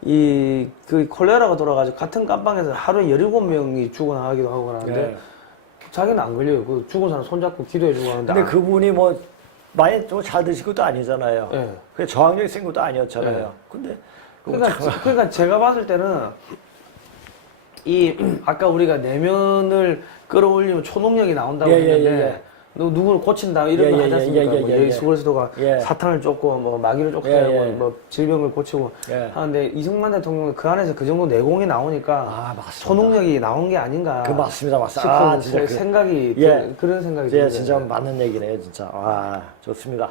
그 콜레라가 돌아가지고 같은 깜방에서 하루에 17명이 죽어나가기도 하고 그러는데 자기는 안 걸려요. 그 죽은 사람 손잡고 기도해주고 하는데. 근데 그분이 많이 좀 잘 드실 것도 아니잖아요. 그 저항력이 센 것도 아니었잖아요. 근데 그러니까 제가 봤을 때는 아까 우리가 내면을 끌어올리면 초능력이 나온다고 했는데 누구를 고친다 이런 거 하지 않습니까? 예수 그리스도가 사탄을 쫓고 마귀를 쫓고 질병을 고치고 하는데 이승만 대통령은 그 안에서 그 정도 내공이 나오니까 초능력이 나온 게 아닌가. 맞습니다. 진짜 생각이 그런 생각이 네, 진짜 맞는 얘기네요, 진짜. 좋습니다.